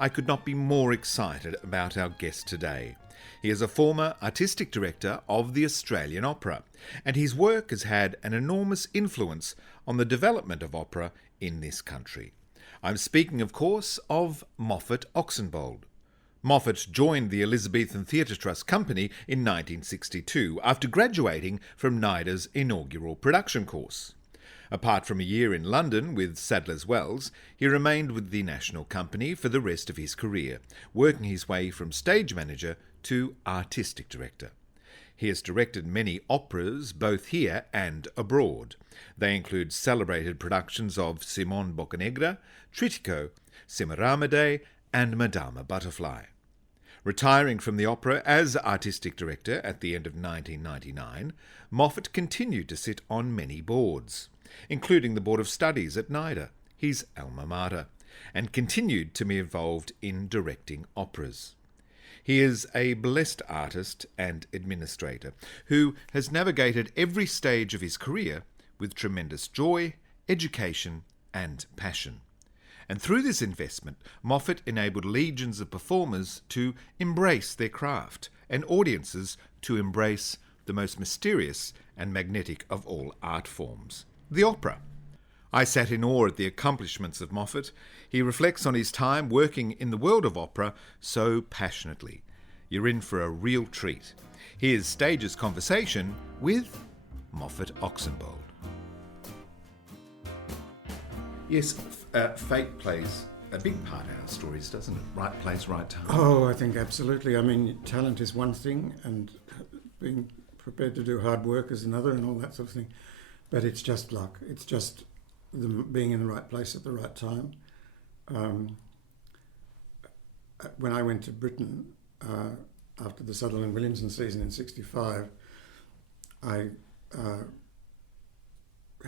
I could not be more excited about our guest today. He is a former artistic director of the Australian Opera, and his work has had an enormous influence on the development of opera in this country. I'm speaking, of course, of Moffatt Oxenbould. Moffatt joined the Elizabethan Theatre Trust Company in 1962 after graduating from NIDA's inaugural production course. Apart from a year in London with Sadler's Wells, he remained with the National Company for the rest of his career, working his way from stage manager to artistic director. He has directed many operas both here and abroad. They include celebrated productions of Simon Boccanegra, Trittico, Semiramide and Madama Butterfly. Retiring from the opera as artistic director at the end of 1999, Moffatt continued to sit on many boards, including the Board of Studies at NIDA, his alma mater, and continued to be involved in directing operas. He is a blessed artist and administrator who has navigated every stage of his career with tremendous joy, education and passion. And through this investment, Moffatt enabled legions of performers to embrace their craft and audiences to embrace the most mysterious and magnetic of all art forms, the opera. I sat in awe at the accomplishments of Moffatt. He reflects on his time working in the world of opera so passionately. You're in for a real treat. Here's Stage's conversation with Moffatt Oxenbould. Yes, fate plays a big part in our stories, doesn't it? Right place, right time. Oh, I think absolutely. I mean, talent is one thing, and being prepared to do hard work is another, and all that sort of thing. But it's just luck. It's just being in the right place at the right time. When I went to Britten after the Sutherland-Williamson season in '65, I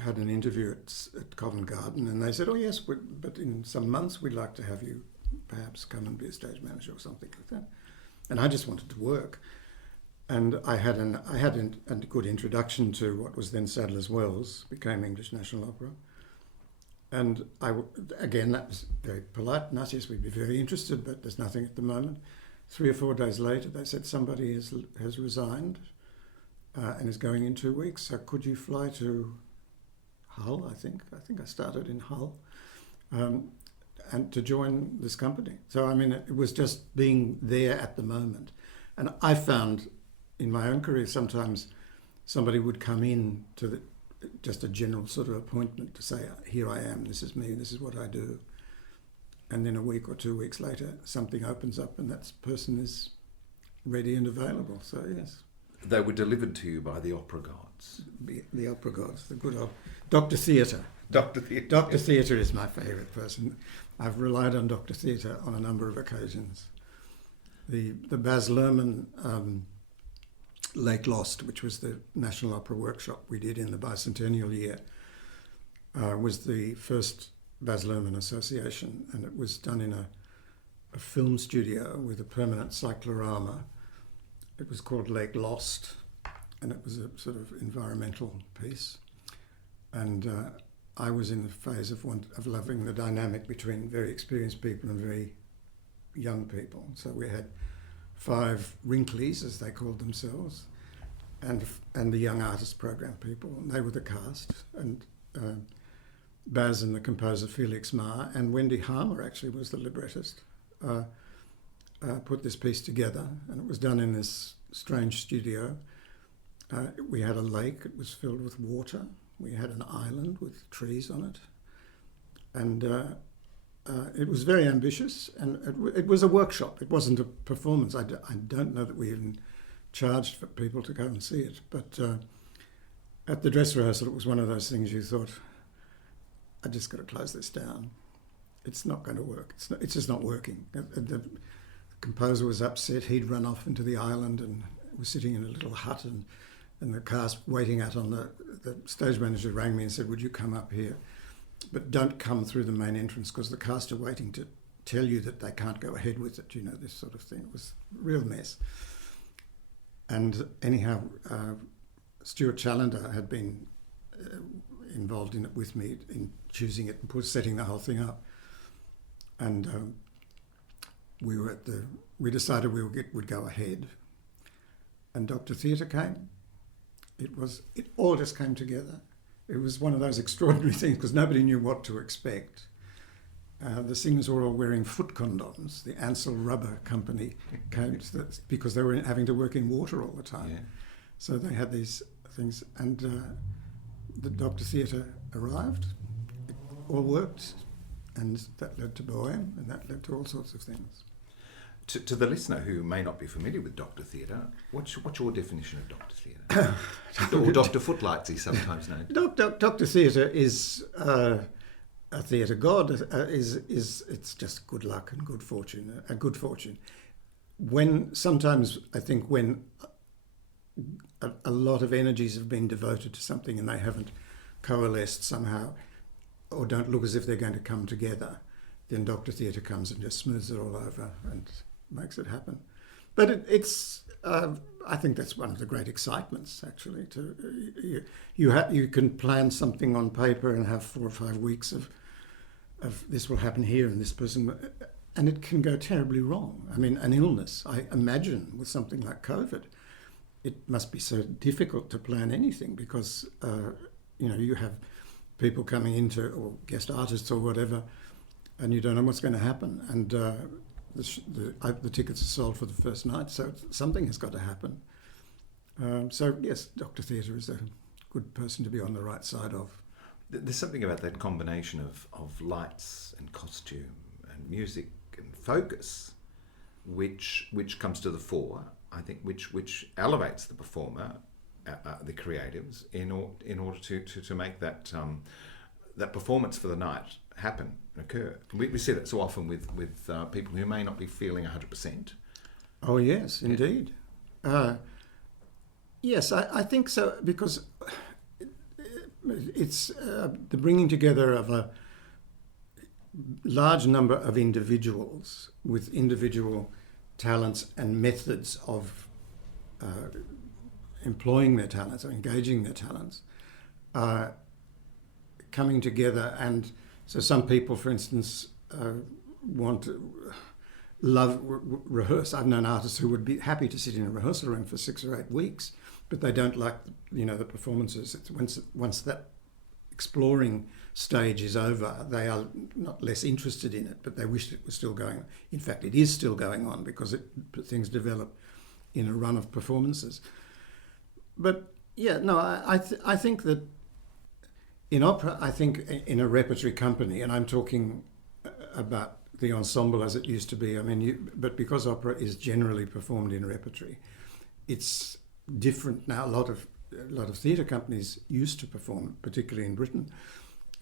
had an interview at Covent Garden, and they said, "Oh yes, but in some months we'd like to have you perhaps come and be a stage manager or something like that." And I just wanted to work, and I had a good introduction to what was then Sadler's Wells, became English National Opera, and again that was very polite. Nice, yes, we'd be very interested, but there's nothing at the moment. 3 or 4 days later, they said somebody has resigned and is going in 2 weeks. So could you fly to Hull, I think I started in Hull, and to join this company. So I mean, it was just being there at the moment. And I found in my own career sometimes somebody would come in to just a general sort of appointment to say, here I am, this is me, this is what I do. And then a week or 2 weeks later, something opens up and that person is ready and available. So yes. They were delivered to you by the opera gods. The opera gods, the good old Dr. Theatre. Dr. Theatre. Dr. Theatre is my favourite person. I've relied on Dr. Theatre on a number of occasions. The Baz Luhrmann Lake Lost, which was the National Opera workshop we did in the bicentennial year, was the first Baz Luhrmann association, and it was done in a film studio with a permanent cyclorama. It was called Lake Lost, and it was a sort of environmental piece. And I was in the phase of loving the dynamic between very experienced people and very young people. So we had 5 wrinklies, as they called themselves, and the young artist program people. And they were the cast. And Baz and the composer Felix Marr and Wendy Harmer actually was the librettist. Put this piece together, and it was done in this strange studio. We had a lake, it was filled with water. We had an island with trees on it. And it was very ambitious, and it was a workshop. It wasn't a performance. I don't know that we even charged for people to go and see it. But at the dress rehearsal, it was one of those things you thought, I just got to close this down. It's not going to work. It's just not working. The composer was upset. He'd run off into the island and was sitting in a little hut, and the cast waiting out on the stage manager rang me and said, would you come up here? But don't come through the main entrance because the cast are waiting to tell you that they can't go ahead with it, this sort of thing. It was a real mess. And anyhow, Stuart Challender had been involved in it with me in choosing it and setting the whole thing up. And we decided would go ahead, and Dr. Theatre came. It all just came together. It was one of those extraordinary things because nobody knew what to expect. The singers were all wearing foot condoms. The Ansell Rubber Company came because they were having to work in water all the time. Yeah. So they had these things, and the Dr. Theatre arrived. It all worked, and that led to bohème, and that led to all sorts of things. To the listener who may not be familiar with Dr. Theatre, what's your definition of Dr. Theatre? Or Dr. Footlights, he's sometimes known. Dr. Theatre is a theatre god. It's just good luck and good fortune. Good fortune. Sometimes I think when a lot of energies have been devoted to something and they haven't coalesced somehow, or don't look as if they're going to come together, then Dr. Theatre comes and just smooths it all over and makes it happen. But I think that's one of the great excitements, actually. You can plan something on paper and have 4 or 5 weeks of this will happen here and this person, and it can go terribly wrong. I mean, an illness, I imagine with something like COVID, it must be so difficult to plan anything because, you have people coming into, or guest artists or whatever, and you don't know what's going to happen. And the tickets are sold for the first night, so something has got to happen. So yes, Dr. Theatre is a good person to be on the right side of. There's something about that combination of lights and costume and music and focus, which comes to the fore. I think which elevates the performer, the creatives, in order to make that performance for the night happen and occur. We see that so often with people who may not be feeling 100%. Oh yes, indeed. Yes, I think so, because it's the bringing together of a large number of individuals with individual talents and methods of employing their talents or engaging their talents, coming together. And so some people, for instance, rehearse. I've known artists who would be happy to sit in a rehearsal room for 6 or 8 weeks, but they don't like, the performances. It's once that exploring stage is over, they are not less interested in it, but they wish it was still going on. In fact, it is still going on because things develop in a run of performances. But yeah, no, I think that in opera, I think in a repertory company, and I'm talking about the ensemble as it used to be. I mean, but because opera is generally performed in repertory, it's different now. A lot of theatre companies used to perform, particularly in Britain,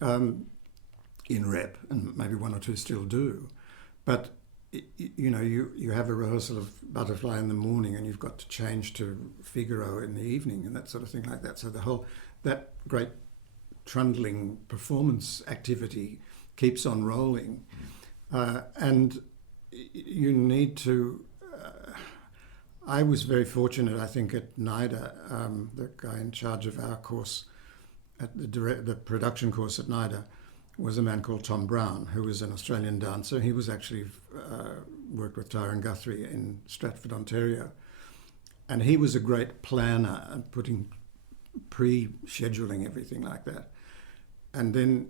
in rep, and maybe 1 or 2 still do. But you have a rehearsal of Butterfly in the morning, and you've got to change to Figaro in the evening, and that sort of thing like that. So that great trundling performance activity keeps on rolling, and you need to. I was very fortunate, I think, at NIDA, the guy in charge of our course, at the production course at NIDA, was a man called Tom Brown, who was an Australian dancer. He was actually worked with Tyrone Guthrie in Stratford, Ontario. And he was a great planner and putting pre-scheduling everything like that. And then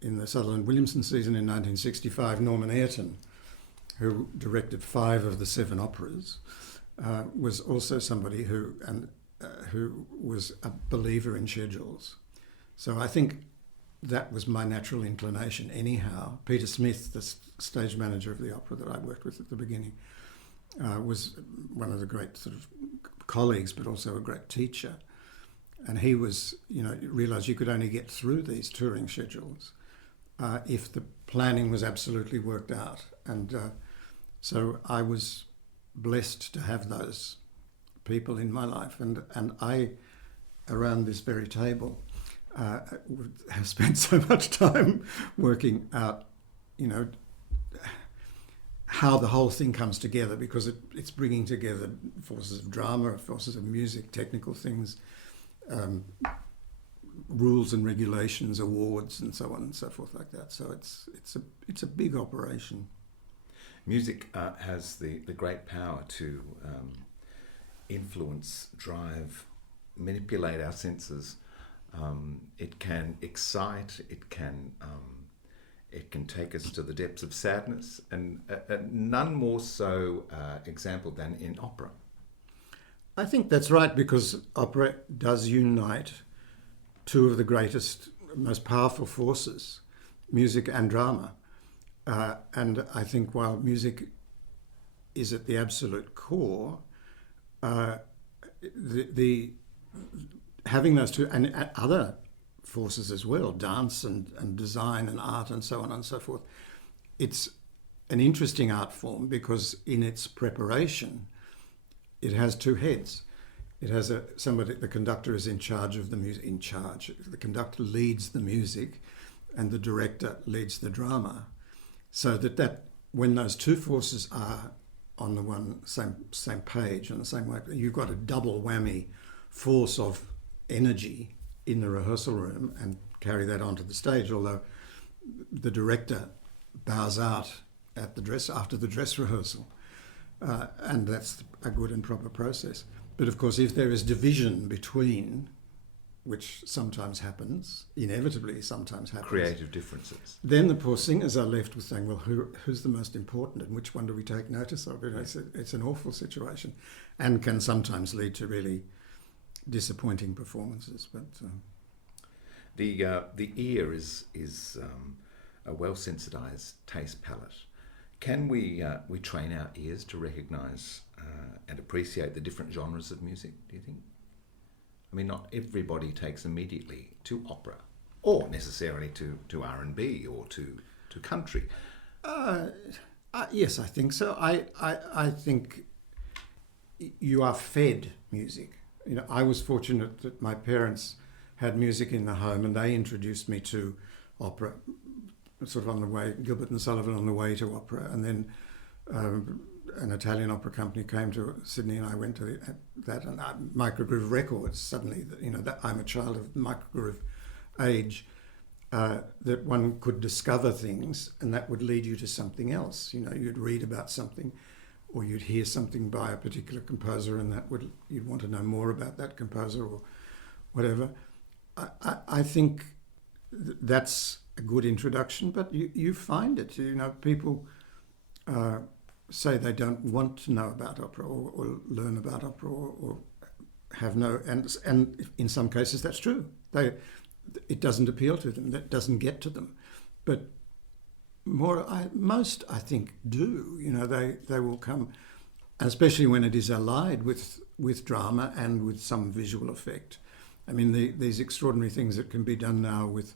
in the Sutherland Williamson season in 1965, Norman Ayrton, who directed 5 of the 7 operas, was also somebody who was a believer in schedules. So I think that was my natural inclination anyhow. Peter Smith, the stage manager of the opera that I worked with at the beginning, was one of the great sort of colleagues, but also a great teacher. And he was, realised you could only get through these touring schedules if the planning was absolutely worked out. And so I was blessed to have those people in my life. And I, around this very table, have spent so much time working out, how the whole thing comes together, because it's bringing together forces of drama, forces of music, technical things, rules and regulations, awards, and so on and so forth like that. So it's a big operation. Music has the great power to influence, drive, manipulate our senses. It can excite, it can take us to the depths of sadness, and none more so example than in opera. I think that's right, because opera does unite two of the greatest, most powerful forces, music and drama. And I think while music is at the absolute core, the having those two and other forces as well, dance and design and art and so on and so forth, it's an interesting art form because in its preparation, it has two heads. It has the conductor is in charge of the music, the conductor leads the music and the director leads the drama. So that when those two forces are on the same page and the same way, you've got a double whammy force of energy in the rehearsal room and carry that onto the stage, although the director bows out at after the dress rehearsal. And that's a good and proper process. But of course, if there is division between, which sometimes happens, inevitably sometimes happens. Creative differences. Then the poor singers are left with saying, well, who's the most important and which one do we take notice of? It's an awful situation and can sometimes lead to really disappointing performances. But the ear is a well-sensitized taste palette. Can we train our ears to recognise and appreciate the different genres of music, do you think? I mean, not everybody takes immediately to opera, or necessarily to R&B or to country. Yes, I think so. I think you are fed music. You know, I was fortunate that my parents had music in the home, and they introduced me to opera, sort of on the way, Gilbert and Sullivan on the way to opera, and then an Italian opera company came to Sydney, and I went to that, and microgroove records. Suddenly, that I'm a child of microgroove age, that one could discover things, and that would lead you to something else. You'd read about something, or you'd hear something by a particular composer, and you'd want to know more about that composer or whatever. I think that's a good introduction, but you find it. People say they don't want to know about opera or learn about opera or have no, and in some cases that's true. It doesn't appeal to them. That doesn't get to them, but most I think do. They will come, especially when it is allied with drama and with some visual effect. I mean, these extraordinary things that can be done now with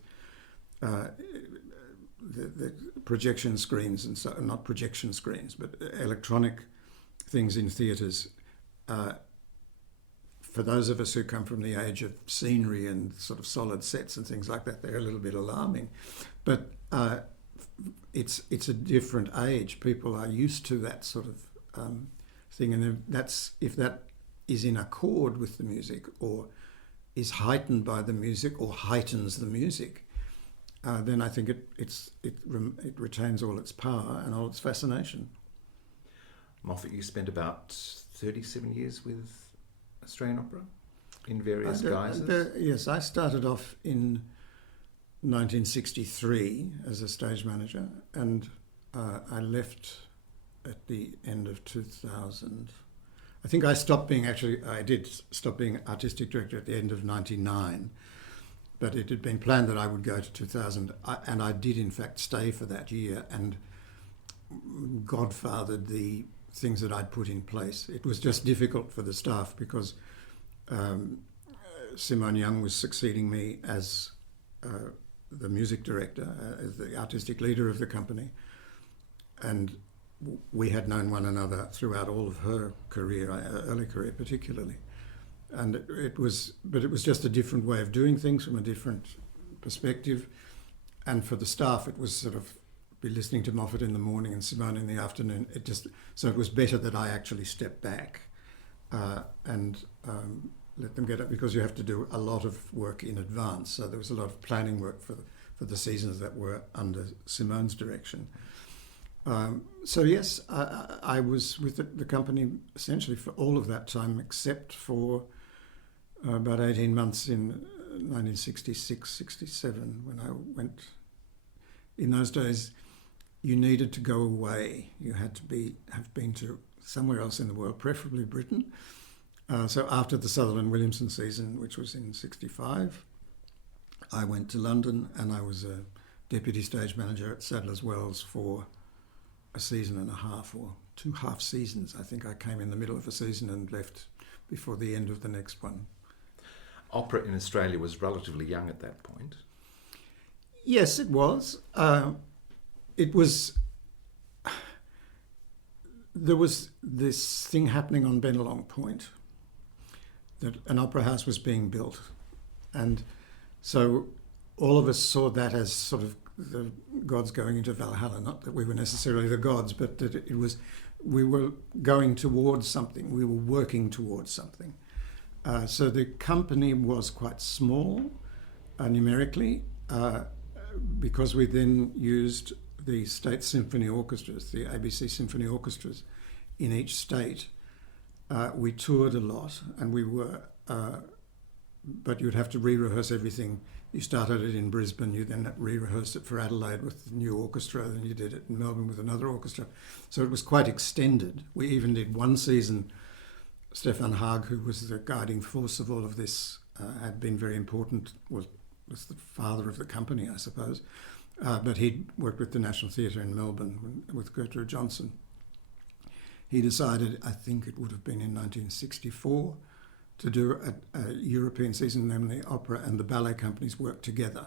the projection screens, and so not projection screens, but electronic things in theatres. For those of us who come from the age of scenery and sort of solid sets and things like that, they're a little bit alarming. But it's a different age. People are used to that sort of thing, and if that is in accord with the music or is heightened by the music or heightens the music, then I think it retains all its power and all its fascination. Moffatt, you spent about 37 years with Australian Opera in various guises? Yes, I started off in 1963 as a stage manager, and I left at the end of 2000. I think I did stop being artistic director at the end of 99. But it had been planned that I would go to 2000, and I did in fact stay for that year and godfathered the things that I'd put in place. It was just difficult for the staff because Simon Young was succeeding me as the music director, as the artistic leader of the company, and we had known one another throughout all of her career, early career particularly. And it was just a different way of doing things from a different perspective. And for the staff, it was sort of be listening to Moffatt in the morning and Simone in the afternoon. So it was better that I actually stepped back and let them get it, because you have to do a lot of work in advance. So there was a lot of planning work for the seasons that were under Simone's direction. So yes, I was with the company essentially for all of that time, except for about 18 months in 1966, 67, when I went. In those days, you needed to go away. You had to have been to somewhere else in the world, preferably Britain. So after the Sutherland Williamson season, which was in 65, I went to London and I was a deputy stage manager at Sadler's Wells for a season and a half, or 2 half seasons. I think I came in the middle of a season and left before the end of the next one. Opera in Australia was relatively young at that point. Yes, it was. It was. There was this thing happening on Bennelong Point, that an opera house was being built, and so all of us saw that as sort of the gods going into Valhalla. Not that we were necessarily the gods, but that it was, we were going towards something. We were working towards something. So the company was quite small numerically, because we then used the state symphony orchestras, the ABC symphony orchestras in each state. We toured a lot, and we were, but you'd have to re-rehearse everything. You started it in Brisbane, you then re-rehearsed it for Adelaide with the new orchestra, then you did it in Melbourne with another orchestra. So it was quite extended. We even did one season. Stefan Haag, who was the guiding force of all of this, had been very important, was the father of the company, I suppose. But he'd worked with the National Theatre in Melbourne with Gertrude Johnson. He decided, I think it would have been in 1964, to do a European season, namely opera and the ballet companies worked together.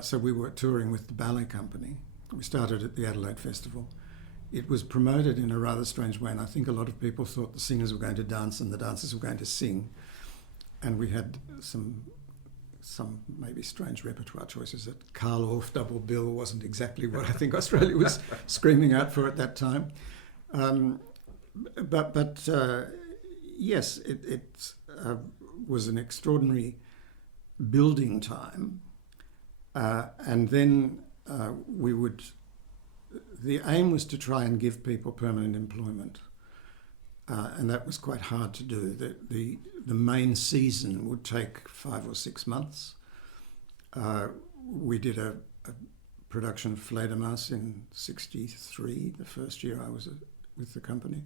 So we were touring with the ballet company. We started at the Adelaide Festival. It was promoted in a rather strange way, and I think a lot of people thought the singers were going to dance and the dancers were going to sing. And we had some maybe strange repertoire choices. That Karl Orff double bill wasn't exactly what I think Australia was screaming out for at that time. But yes, it was an extraordinary building time. And then we would... The aim was to try and give people permanent employment. And that was quite hard to do. The main season would take 5 or 6 months. We did a production of Fledermaus in 63, the first year I was with the company.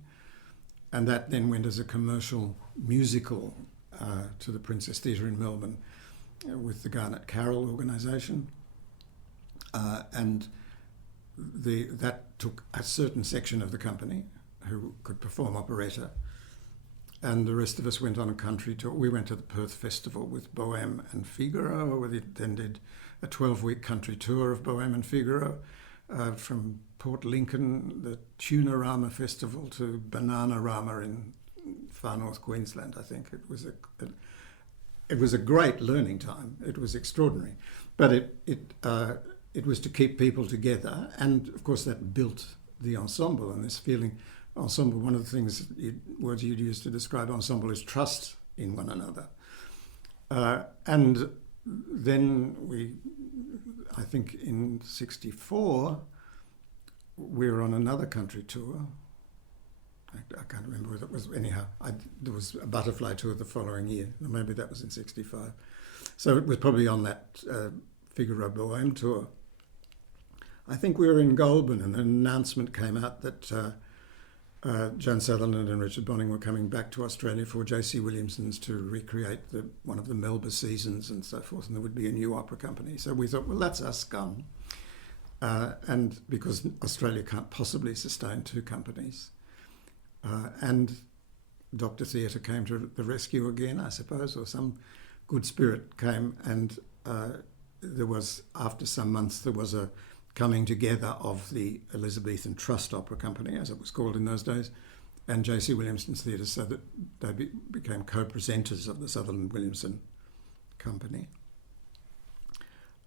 And that then went as a commercial musical to the Princess Theatre in Melbourne with the Garnet Carroll organisation. And that took a certain section of the company who could perform operetta, and the rest of us went on a country tour. We went to the Perth Festival with Bohème and Figaro. We then did a 12-week country tour of Bohème and Figaro, from Port Lincoln, the Tunarama Festival, to Bananarama in far north Queensland. I think it was a great learning time. It was extraordinary, but it was to keep people together, and of course that built the ensemble and this feeling. Ensemble, one of the things, words you'd use to describe ensemble is trust in one another. And then I think in 64, we were on another country tour. I can't remember whether it was, anyhow, there was a butterfly tour the following year. Maybe that was in 65. So it was probably on that Figaro Bohème tour. I think we were in Goulburn, and an announcement came out that Joan Sutherland and Richard Bonning were coming back to Australia for J.C. Williamson's to recreate one of the Melba seasons and so forth, and there would be a new opera company. So we thought, well, that's our scum. And because Australia can't possibly sustain 2 companies. And Dr. Theatre came to the rescue again, I suppose, or some good spirit came, and there was, after some months, there was a coming together of the Elizabethan Trust Opera Company, as it was called in those days, and J.C. Williamson's Theatre, so that they became co-presenters of the Sutherland Williamson Company.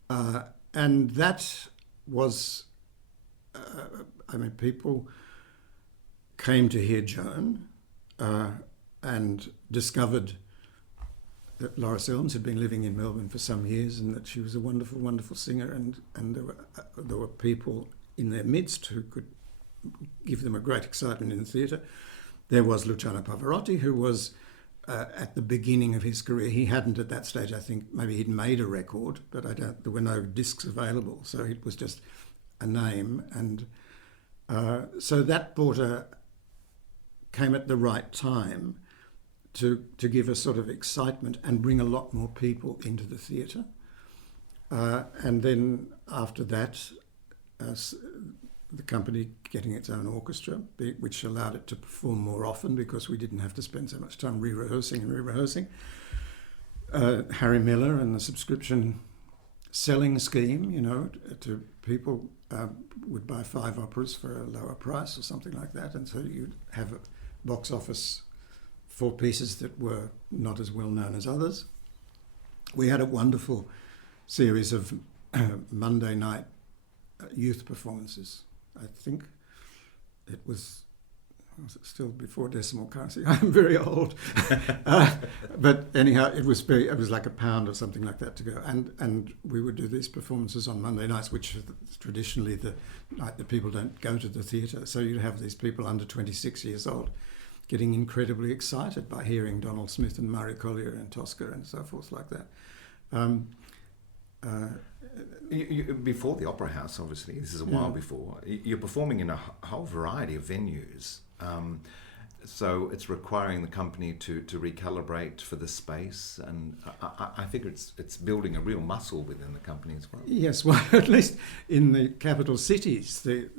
And that was, people came to hear Joan and discovered that Loris Elms had been living in Melbourne for some years, and that she was a wonderful, wonderful singer, and there were people in their midst who could give them a great excitement in the theatre. There was Luciano Pavarotti, who was at the beginning of his career. He hadn't at that stage, I think, maybe he'd made a record, but there were no discs available, so it was just a name. And so that came at the right time to give a sort of excitement and bring a lot more people into the theatre. And then after that, the company getting its own orchestra, which allowed it to perform more often because we didn't have to spend so much time re-rehearsing. Harry Miller and the subscription selling scheme, to people would buy 5 operas for a lower price or something like that, and so you'd have a box office for pieces that were not as well known as others. We had a wonderful series of Monday night youth performances. I think it was it still before decimal currency? I'm very old. But anyhow, it was like £1 or something like that to go. And we would do these performances on Monday nights, which is traditionally the night that people don't go to the theatre. So you'd have these people under 26 years old getting incredibly excited by hearing Donald Smith and Murray Collier and Tosca and so forth like that. Before the Opera House, obviously, this is a while before, you're performing in a whole variety of venues. So it's requiring the company to recalibrate for the space, and I think it's building a real muscle within the company as well. Yes, well, at least in the capital cities, the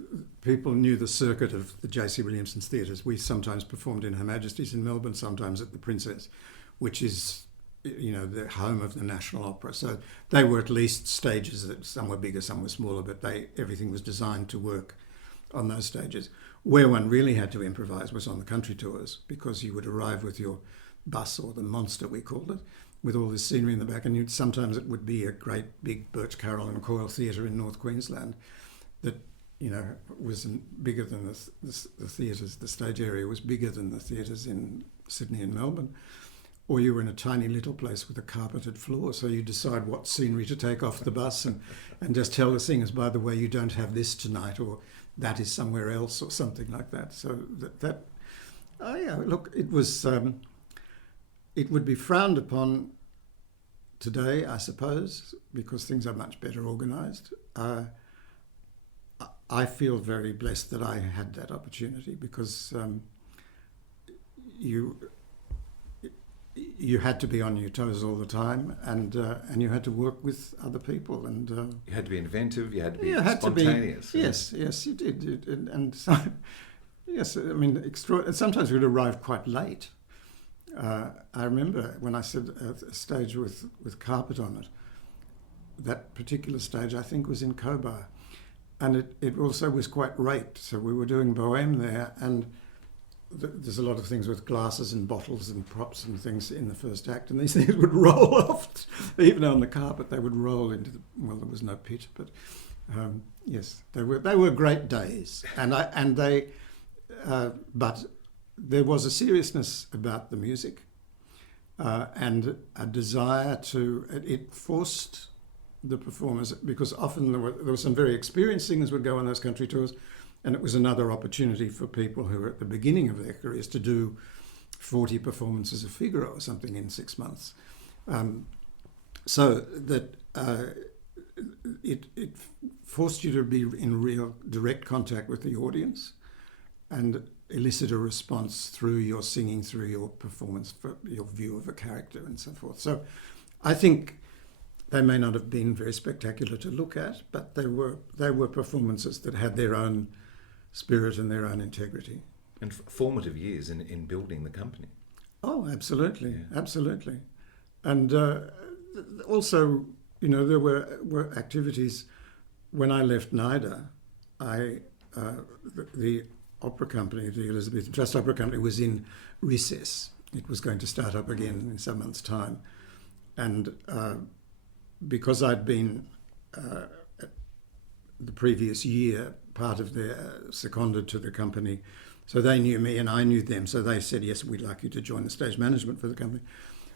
people knew the circuit of the J.C. Williamson's theatres. We sometimes performed in Her Majesty's in Melbourne, sometimes at the Princess, which is, the home of the National Opera. So they were at least stages that some were bigger, some were smaller, but everything was designed to work on those stages. Where one really had to improvise was on the country tours, because you would arrive with your bus, or the monster we called it, with all this scenery in the back, and sometimes it would be a great big Birch Carroll and Coyle theatre in North Queensland that was bigger than the theatres. The stage area was bigger than the theatres in Sydney and Melbourne. Or you were in a tiny little place with a carpeted floor, so you decide what scenery to take off the bus and just tell the singers, by the way, you don't have this tonight, or that is somewhere else, or something like that. So look, it was, it would be frowned upon today, I suppose, because things are much better organised. I feel very blessed that I had that opportunity, because you had to be on your toes all the time, and you had to work with other people, and you had to be inventive. You had to be spontaneous. Yes, you did, and so, yes, I mean, sometimes we'd arrive quite late. I remember when I said a stage with carpet on it. That particular stage, I think, was in Cobar, and it also was quite raked. So we were doing bohème there, and there's a lot of things with glasses and bottles and props and things in the first act, and these things would roll off, even on the carpet. They would roll into there was no pit, but yes, they were great days, but there was a seriousness about the music and a desire it forced the performers, because often there were some very experienced singers would go on those country tours. And it was another opportunity for people who were at the beginning of their careers to do 40 performances of Figaro or something in 6 months. So that it forced you to be in real direct contact with the audience and elicit a response through your singing, through your performance, for your view of a character and so forth. So I think they may not have been very spectacular to look at, but they were performances that had their own spirit and their own integrity. And formative years in building the company. Oh, absolutely, absolutely. And also, there were activities. When I left NIDA, the opera company, the Elizabethan Trust Opera Company, was in recess. It was going to start up again in some months' time. And because I'd been the previous year part of their seconded to the company, so they knew me and I knew them, so they said, yes, we'd like you to join the stage management for the company,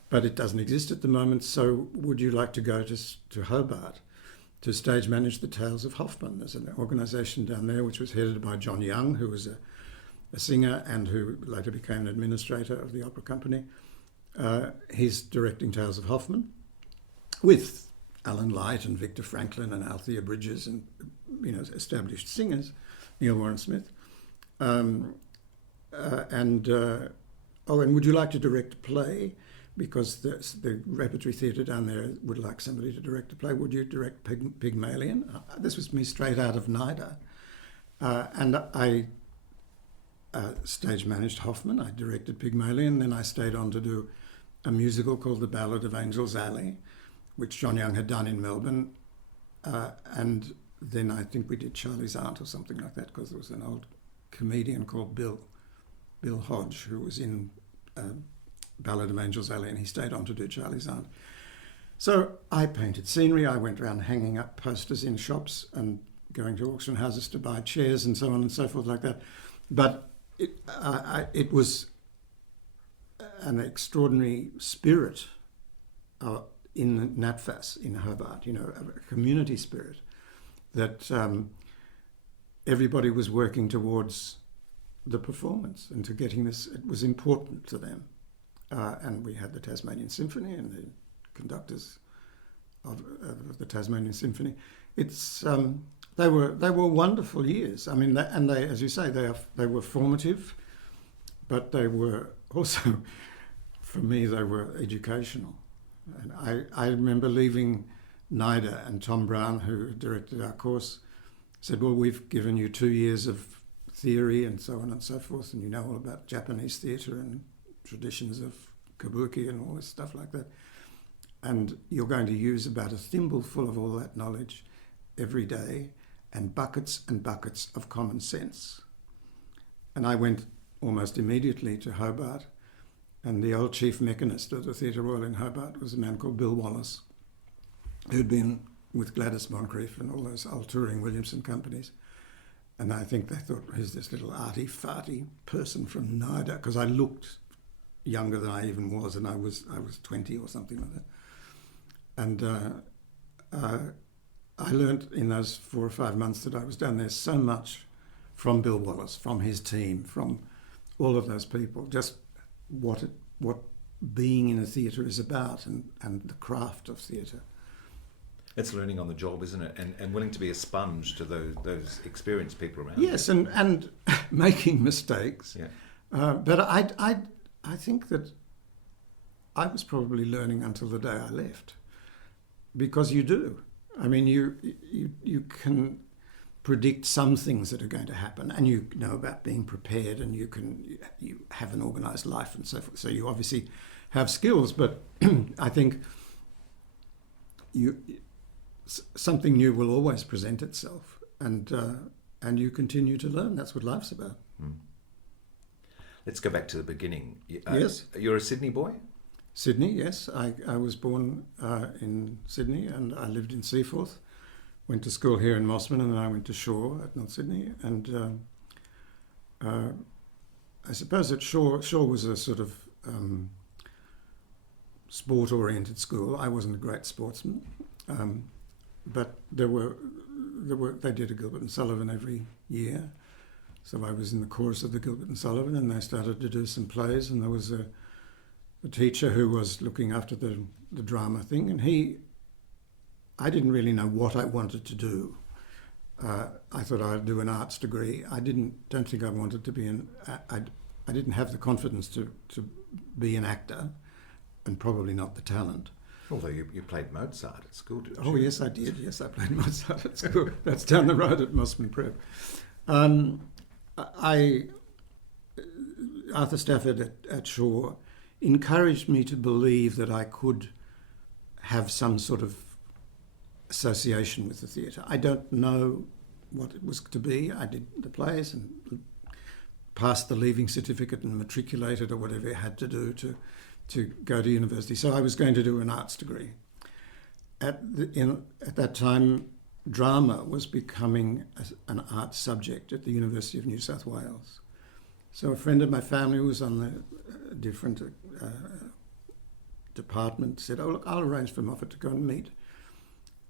but it doesn't exist at the moment, so would you like to go to Hobart to stage manage the Tales of Hoffmann. There's an organisation down there which was headed by John Young, who was a singer and who later became an administrator of the opera company. He's directing Tales of Hoffmann with Alan Light and Victor Franklin and Althea Bridges and established singers, Neil Warren Smith. And would you like to direct a play? Because the repertory theatre down there would like somebody to direct a play. Would you direct Pygmalion? This was me straight out of NIDA. And I stage managed Hoffmann. I directed Pygmalion. Then I stayed on to do a musical called The Ballad of Angel's Alley, which John Young had done in Melbourne. And then I think we did Charlie's Aunt or something like that, because there was an old comedian called Bill Hodge, who was in Ballad of Angel's Alley, and he stayed on to do Charlie's Aunt. So I painted scenery. I went around hanging up posters in shops and going to auction houses to buy chairs and so on and so forth like that. But it was an extraordinary spirit in NatFas in Hobart, a community spirit that everybody was working towards the performance and to getting this. It was important to them. And we had the Tasmanian Symphony and the conductors of the Tasmanian Symphony. It's they were wonderful years. I mean, they, as you say, they were formative, but they were also, for me, they were educational. And I remember leaving NIDA, and Tom Brown, who directed our course, said, "Well, we've given you 2 years of theory and so on and so forth, and you know all about Japanese theatre and traditions of kabuki and all this stuff like that. And you're going to use about a thimbleful of all that knowledge every day and buckets of common sense." And I went almost immediately to Hobart, and the old chief mechanist of the Theatre Royal in Hobart was a man called Bill Wallace, who'd been with Gladys Moncrief and all those old touring Williamson companies. And I think they thought, who's this little arty-farty person from NIDA? Because I looked younger than I even was, and I was 20 or something like that. And I learnt in those 4 or 5 months that I was down there so much from Bill Wallace, from his team, from all of those people, just what being in a theatre is about and the craft of theatre. It's learning on the job, isn't it? And willing to be a sponge to those experienced people around. Yes, and making mistakes. Yeah. But I think that I was probably learning until the day I left, because you do. I mean, you can predict some things that are going to happen, and you know about being prepared, and you have an organised life and so forth. So you obviously have skills, but I think something new will always present itself, and you continue to learn. That's what life's about. Let's go back to the beginning. Yes. You're a Sydney boy? Sydney, yes. I was born in Sydney, and I lived in Seaforth. Went to school here in Mossman, and then I went to Shaw at North Sydney. And I suppose that Shaw was a sort of sport-oriented school. I wasn't a great sportsman, but they did a Gilbert and Sullivan every year. So I was in the chorus of the Gilbert and Sullivan, and they started to do some plays, and there was a teacher who was looking after the drama thing, and I didn't really know what I wanted to do. I thought I'd do an arts degree. I don't think I wanted to be I didn't have the confidence to be an actor, and probably not the talent. Although you played Mozart at school, didn't you? Oh yes, I did. Yes, I played Mozart at school. That's down the road at Mossman Prep. Arthur Stafford at Shaw encouraged me to believe that I could have some sort of association with the theatre. I don't know what it was to be. I did the plays and passed the leaving certificate and matriculated or whatever you had to do to go to university. So I was going to do an arts degree. At that time, drama was becoming an art subject at the University of New South Wales. So a friend of my family who was on the different department said, "Oh look, I'll arrange for Moffatt to go and meet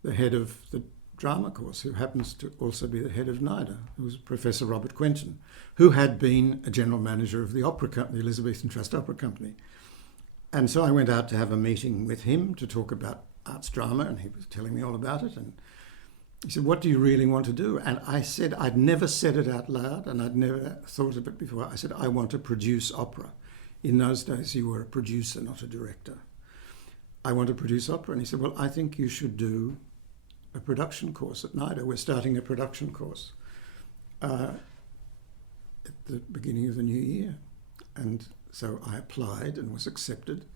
the head of the drama course, who happens to also be the head of NIDA, who was Professor Robert Quentin, who had been a general manager of the opera company, the Elizabethan Trust Opera Company. And so I went out to have a meeting with him to talk about arts drama, and he was telling me all about it. And he said, "What do you really want to do?" And I said, I'd never said it out loud, and I'd never thought of it before. I said, "I want to produce opera." In those days, you were a producer, not a director. "I want to produce opera." And he said, "Well, I think you should do a production course at NIDA. We're starting a production course at the beginning of the new year." And so I applied and was accepted.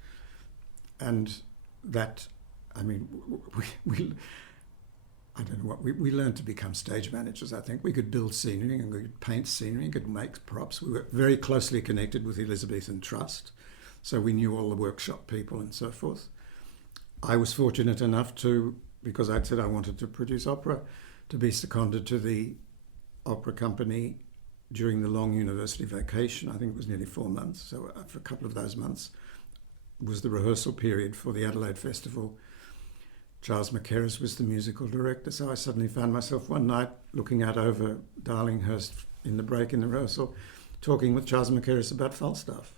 And that, I mean, we I don't know what, we learned to become stage managers, I think. We could build scenery and we could paint scenery and could make props. We were very closely connected with the Elizabethan Trust, so we knew all the workshop people and so forth. I was fortunate enough to, because I'd said I wanted to produce opera, to be seconded to the opera company during the long university vacation. I think it was nearly 4 months, so for a couple of those months was the rehearsal period for the Adelaide Festival. Charles McKerris was the musical director, so I suddenly found myself one night looking out over Darlinghurst in the break in the rehearsal, talking with Charles McKerris about Falstaff.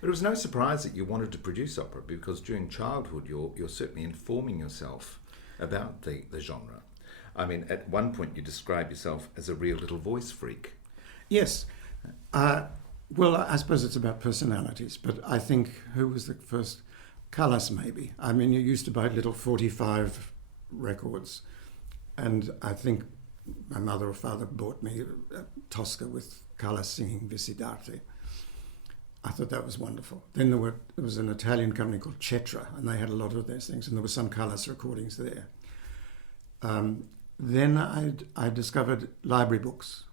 But it was no surprise that you wanted to produce opera, because during childhood you're certainly informing yourself about the genre. I mean, at one point you describe yourself as a real little voice freak. Yes. Well, I suppose it's about personalities, but I think, who was the first? Callas, maybe. I mean, you used to buy little 45 records, and I think my mother or father bought me a Tosca with Callas singing Visidarte. I thought that was wonderful. Then there was an Italian company called Cetra, and they had a lot of those things, and there were some Callas recordings there. Then I discovered library books,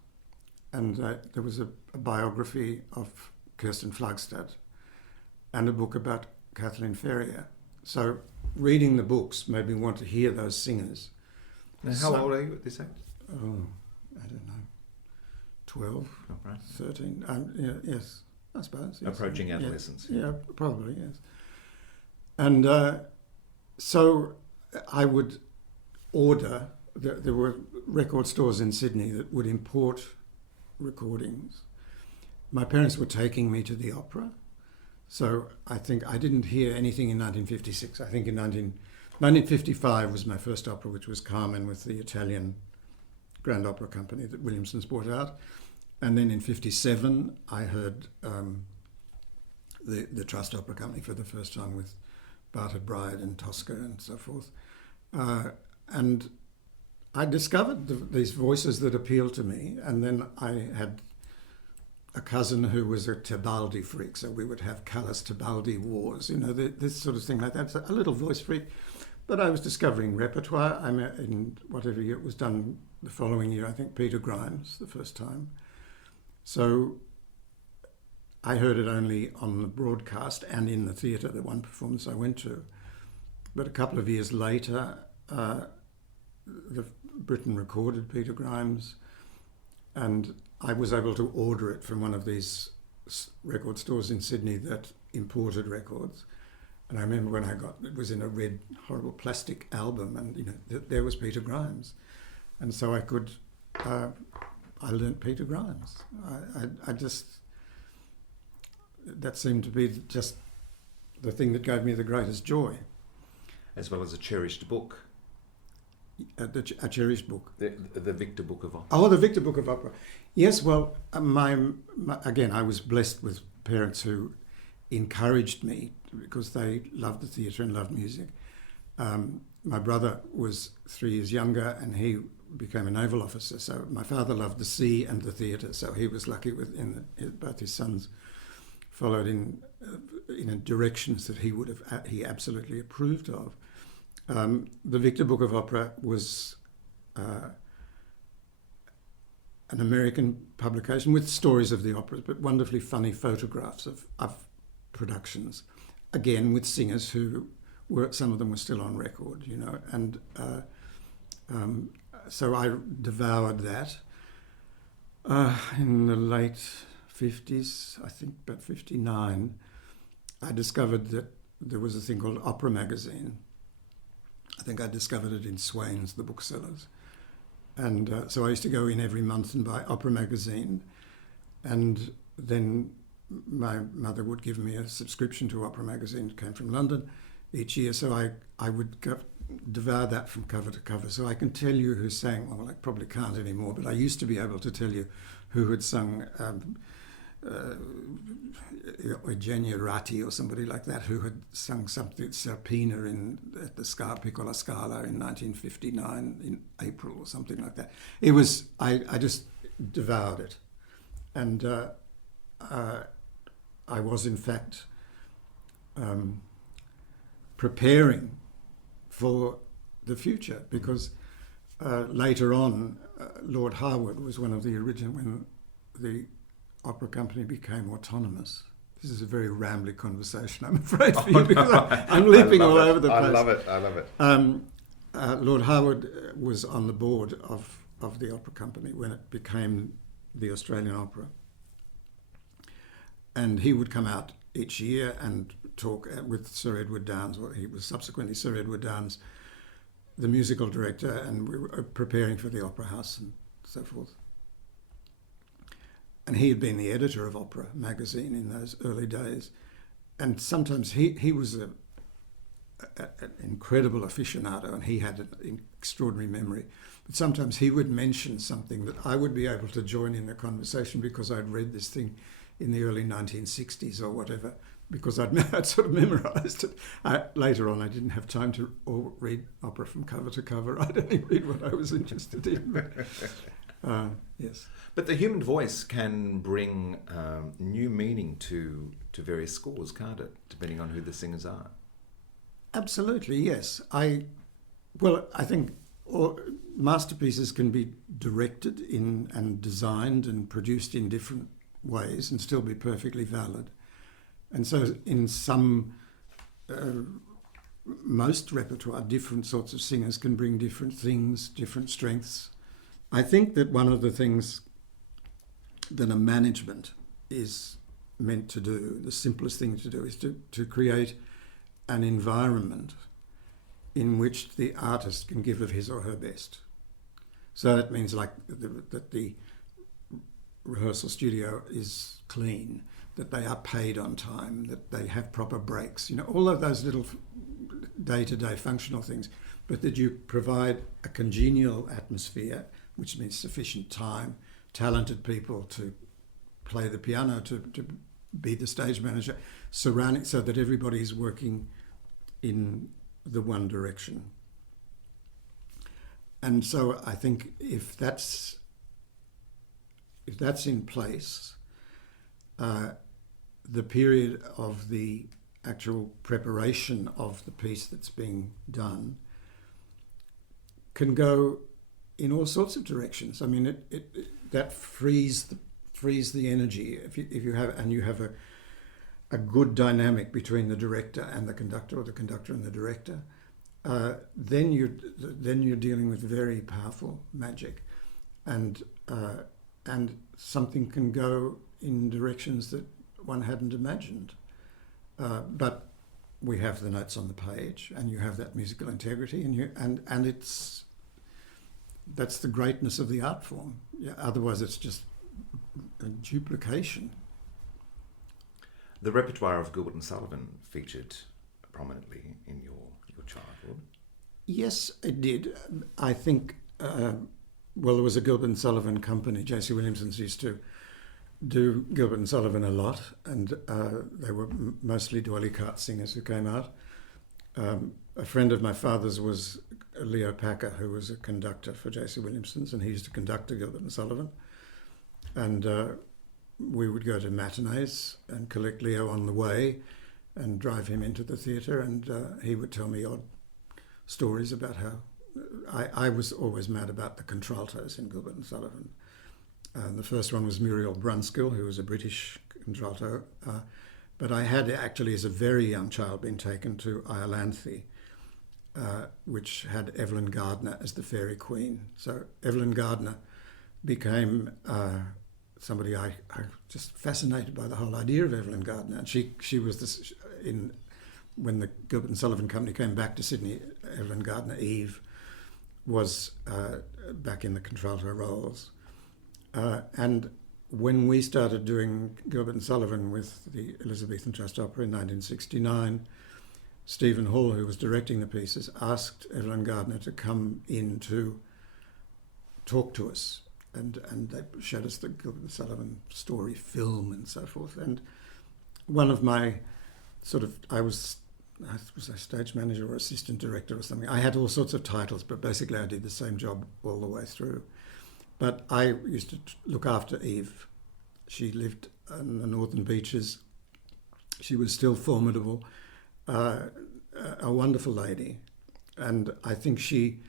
and there was a biography of Kirsten Flagstad and a book about Kathleen Ferrier. So reading the books made me want to hear those singers. Now, how old are you at this age? Oh, I don't know, 12, Oh, right. 13. Yes, I suppose. Yes. Approaching adolescence. Yeah, probably, yes. And so I would order, there were record stores in Sydney that would import recordings. My parents were taking me to the opera. So I think I didn't hear anything in 1956. I think in 1955 was my first opera, which was Carmen with the Italian Grand Opera Company that Williamson's brought out. And then in 57, I heard the Trust Opera Company for the first time with Bartered Bride and Tosca and so forth. And I discovered these voices that appealed to me. And then I had a cousin who was a Tebaldi freak, so we would have Callas Tebaldi wars, this sort of thing like that. So a little voice freak. But I was discovering repertoire. I mean, in whatever year it was done, the following year, I think Peter Grimes, the first time. So I heard it only on the broadcast and in the theatre, the one performance I went to. But a couple of years later, Britten recorded Peter Grimes, and I was able to order it from one of these record stores in Sydney that imported records. And I remember when it was in a red, horrible plastic album, and there was Peter Grimes. And so I learnt Peter Grimes. That seemed to be just the thing that gave me the greatest joy. As well as a cherished book. A cherished book. The Victor Book of Opera. Oh, the Victor Book of Opera. Yes, well, again, I was blessed with parents who encouraged me because they loved the theatre and loved music. My brother was 3 years younger and he became a naval officer, so my father loved the sea and the theatre, so he was lucky both his sons followed in directions that he absolutely approved of. The Victor Book of Opera was an American publication with stories of the operas, but wonderfully funny photographs of productions, again with singers who some of them were still on record, and so I devoured that. In the late 50s, I think about 59, I discovered that there was a thing called Opera Magazine think I discovered it in Swain's, the booksellers. And so I used to go in every month and buy Opera magazine. And then my mother would give me a subscription to Opera magazine. It came from London each year. So I would devour that from cover to cover. So I can tell you who sang, well, I probably can't anymore, but I used to be able to tell you who had sung Eugenia Ratti or somebody like that, who had sung something, Serpina at the Piccola Scala in 1959 in April or something like that. It was, I just devoured it. And I was in fact preparing for the future, because later on Lord Harwood was one of the original, when the opera company became autonomous. This is a very rambly conversation, I'm afraid, for you, because I'm leaping all over the place. I love it. Lord Harwood was on the board of the opera company when it became the Australian Opera. And he would come out each year and talk with Sir Edward Downes, he was subsequently Sir Edward Downes, the musical director, and we were preparing for the Opera House and so forth. And he had been the editor of Opera magazine in those early days. And sometimes he was an incredible aficionado, and he had an extraordinary memory. But sometimes he would mention something that I would be able to join in the conversation because I'd read this thing in the early 1960s or whatever, because I'd sort of memorised it. Later on, I didn't have time to read opera from cover to cover. I'd only read what I was interested in. Yes. But the human voice can bring new meaning to various scores, can't it? Depending on who the singers are. Absolutely, yes. I think masterpieces can be directed in and designed and produced in different ways and still be perfectly valid. And so in some, most repertoire, different sorts of singers can bring different things, different strengths. I think that one of the things that a management is meant to do, the simplest thing to do, is to create an environment in which the artist can give of his or her best. So that means like that the rehearsal studio is clean, that they are paid on time, that they have proper breaks, all of those little day-to-day functional things, but that you provide a congenial atmosphere, which means sufficient time, talented people to play the piano, to be the stage manager, surrounding, so that everybody is working in the one direction. And so I think if that's in place, the period of the actual preparation of the piece that's being done can go in all sorts of directions. I mean, that frees the energy. If you have a good dynamic between the director and the conductor, or the conductor and the director, then you're dealing with very powerful magic, and something can go in directions that one hadn't imagined. But we have the notes on the page, and you have that musical integrity, and that's the greatness of the art form. Yeah, otherwise it's just a duplication. The repertoire of Gilbert and Sullivan featured prominently in your childhood. Yes, it did. I think, there was a Gilbert and Sullivan company. J.C. Williamson's used to do Gilbert and Sullivan a lot, and they were mostly doily cart singers who came out. A friend of my father's was Leo Packer, who was a conductor for J.C. Williamson's, and he used to conduct a Gilbert and Sullivan. And we would go to matinees and collect Leo on the way and drive him into the theatre, and he would tell me odd stories about how... I was always mad about the contraltos in Gilbert and Sullivan. The first one was Muriel Brunskill, who was a British contralto, but I had actually, as a very young child, been taken to Iolanthe, which had Evelyn Gardner as the fairy queen. So Evelyn Gardner became somebody I just fascinated by the whole idea of Evelyn Gardner, and she was in when the Gilbert and Sullivan Company came back to Sydney, Evelyn Gardner Eve was back in the contralto roles. And when we started doing Gilbert and Sullivan with the Elizabethan Trust Opera in 1969, Stephen Hall, who was directing the pieces, asked Evelyn Gardner to come in to talk to us. And they showed us the Gilbert and Sullivan story film and so forth. And one of my I was a stage manager or assistant director or something. I had all sorts of titles, but basically I did the same job all the way through. But I used to look after Eve. She lived on the Northern Beaches. She was still formidable, a wonderful lady. And I think she,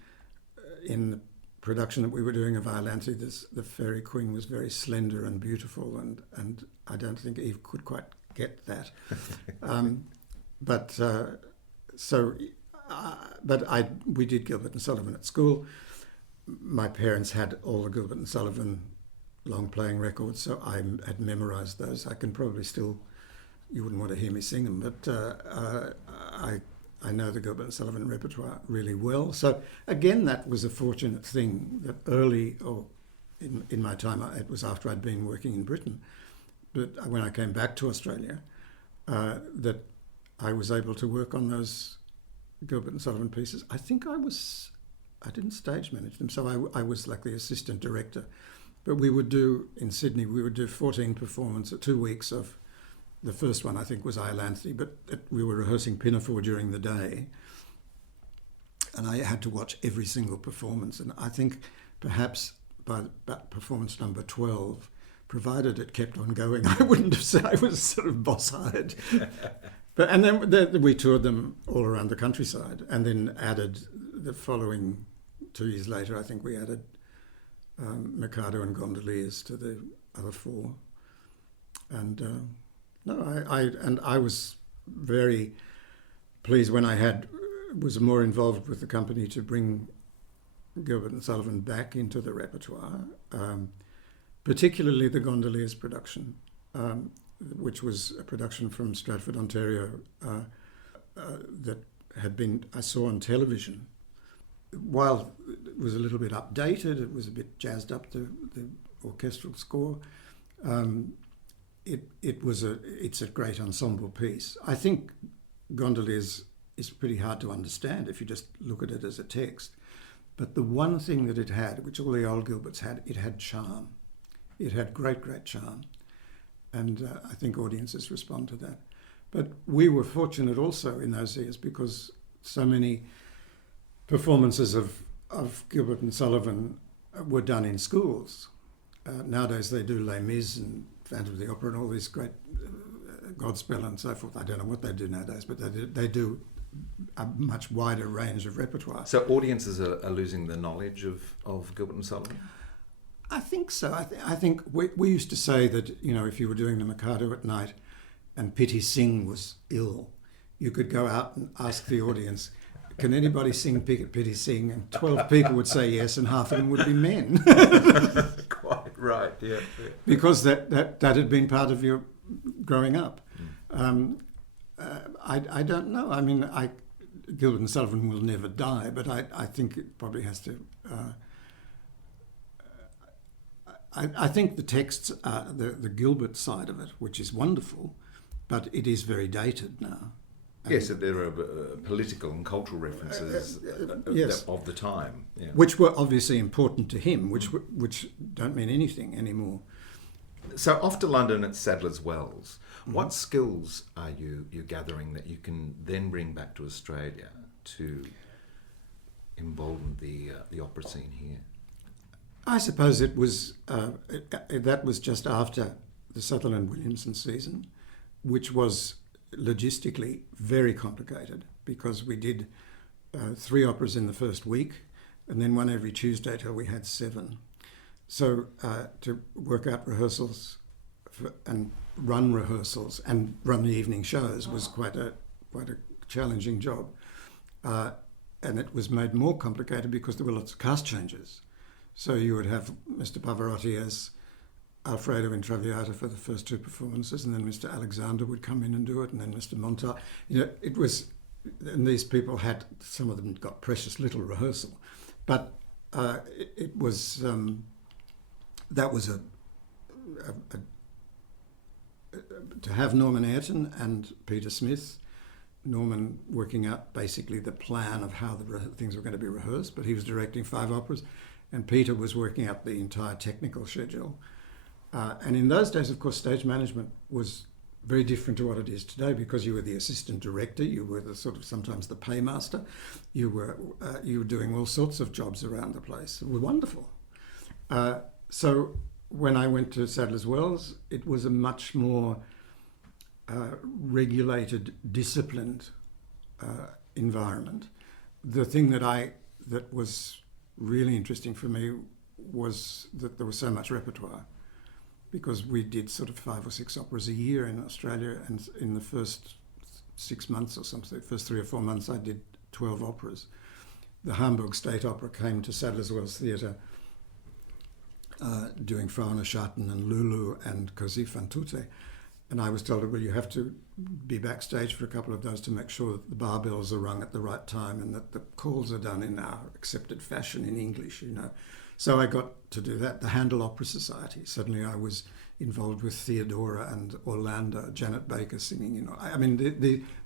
in the production that we were doing of Iolanthe, the Fairy Queen was very slender and beautiful, and I don't think Eve could quite get that. We did Gilbert and Sullivan at school. My parents had all the Gilbert and Sullivan long-playing records, so I had memorised those. I can probably still, you wouldn't want to hear me sing them, but I know the Gilbert and Sullivan repertoire really well. So again, that was a fortunate thing that early, or in my time, it was after I'd been working in Britain, but when I came back to Australia, that I was able to work on those Gilbert and Sullivan pieces. I think I didn't stage manage them, so I was like the assistant director. But we would do, in Sydney, 14 performances, 2 weeks of, the first one I think was Iolanthe, but we were rehearsing Pinafore during the day. And I had to watch every single performance. And I think perhaps by performance number 12, provided it kept on going, I wouldn't have said I was sort of boss hired. And then we toured them all around the countryside, and then added the following 2 years later, I think we added Mikado and Gondoliers to the other 4. And I was very pleased when I was more involved with the company to bring Gilbert and Sullivan back into the repertoire, particularly the Gondoliers production, which was a production from Stratford, Ontario, that I saw on television. While it was a little bit updated, it was a bit jazzed up, the orchestral score. It's a great ensemble piece. I think Gondoliers is pretty hard to understand if you just look at it as a text. But the one thing that it had, which all the old Gilberts had, it had charm. It had great, great charm. And I think audiences respond to that. But we were fortunate also in those years because so many performances of Gilbert and Sullivan were done in schools. Nowadays they do Les Mis and Phantom of the Opera and all these great Godspell and so forth. I don't know what they do nowadays, but they do a much wider range of repertoire. So audiences are losing the knowledge of Gilbert and Sullivan? I think so. I think we used to say that, if you were doing the Mikado at night and Pity Singh was ill, you could go out and ask the audience, can anybody sing Pity Singh? And 12 people would say yes, and half of them would be men. Quite right, yeah. Because that had been part of your growing up. I don't know. I mean, Gilbert and Sullivan will never die, but I think it probably has to... I think the texts are the Gilbert side of it, which is wonderful, but it is very dated now. Yes, there are political and cultural references yes. of the time. Yeah. Which were obviously important to him, which don't mean anything anymore. So off to London at Sadler's Wells. Mm-hmm. What skills are you gathering that you can then bring back to Australia to embolden the opera scene here? I suppose it was that was just after the Sutherland Williamson season, which was logistically very complicated because we did 3 operas in the first week and then one every Tuesday till we had 7. So to work out rehearsals and run rehearsals and run the evening shows was quite a challenging job. And it was made more complicated because there were lots of cast changes. So you would have Mr. Pavarotti as Alfredo in Traviata for the first two performances, and then Mr. Alexander would come in and do it, and then Mr. Monta. It was, and these people had, some of them got precious little rehearsal, but it was, that was to have Norman Ayrton and Peter Smith, Norman working out basically the plan of how the things were going to be rehearsed, but he was directing 5 operas, and Peter was working out the entire technical schedule. And in those days, of course, stage management was very different to what it is today, because you were the assistant director, you were the sort of sometimes the paymaster, you were doing all sorts of jobs around the place. It was wonderful. So when I went to Sadler's Wells, it was a much more regulated, disciplined environment. The thing that was really interesting for me was that there was so much repertoire, because we did sort of 5 or 6 operas a year in Australia, and in the first 6 months or something, first 3 or 4 months, I did 12 operas. The Hamburg State Opera came to Sadler's Wells Theatre doing Frauene Schatten and Lulu and Così fan tutte, and I was told, well, you have to be backstage for a couple of those to make sure that the bar bells are rung at the right time and that the calls are done in our accepted fashion in English, So I got to do that. The Handel Opera Society. Suddenly I was involved with Theodora and Orlando, Janet Baker singing. I mean,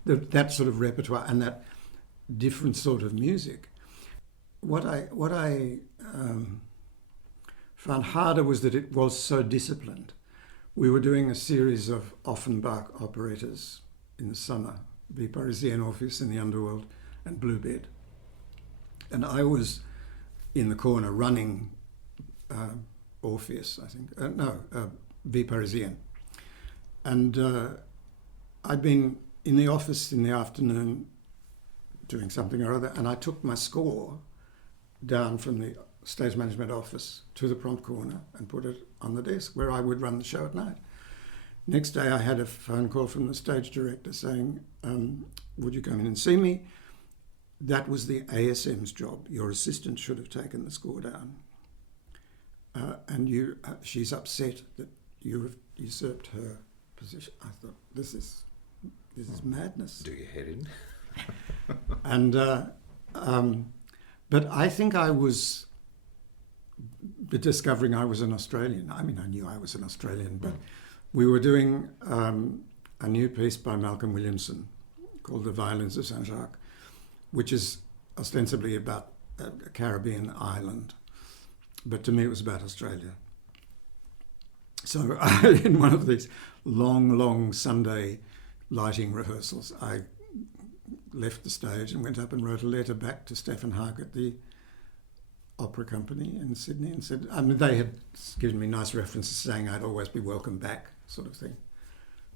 that sort of repertoire and that different sort of music. What I found harder was that it was so disciplined. We were doing a series of Offenbach operettas in the summer, Vie Parisienne, Orpheus in the Underworld, and Bluebird. And I was in the corner running Orpheus, I think. Vie Parisienne. And I'd been in the office in the afternoon doing something or other, and I took my score down from the stage management office to the prompt corner and put it on the desk where I would run the show at night. Next day I had a phone call from the stage director saying, would you come in and see me? That was the ASM's job. Your assistant should have taken the score down. And she's upset that you have usurped her position. I thought, this is madness. Do your head in. And but I think I was discovering I was an Australian. I mean, I knew I was an Australian, but we were doing a new piece by Malcolm Williamson called The Violins of Saint-Jacques, which is ostensibly about a Caribbean island, but to me it was about Australia. So in one of these long Sunday lighting rehearsals, I left the stage and went up and wrote a letter back to Stephen Haag at the Opera Company in Sydney and said, I mean, they had given me nice references saying I'd always be welcome back, sort of thing.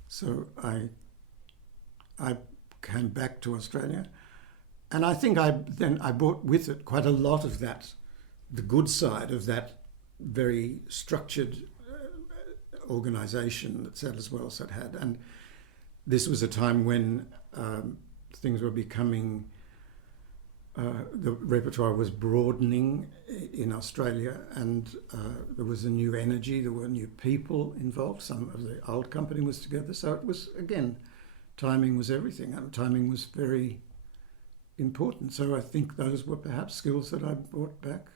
So I came back to Australia, and I think I brought with it quite a lot of that, the good side of that very structured organisation that Sadler's Wells had. And this was a time when things were becoming, the repertoire was broadening in Australia, and there was a new energy, there were new people involved, some of the old company was together. So it was, again, timing was everything. Timing was very important. So I think those were perhaps skills that I brought back.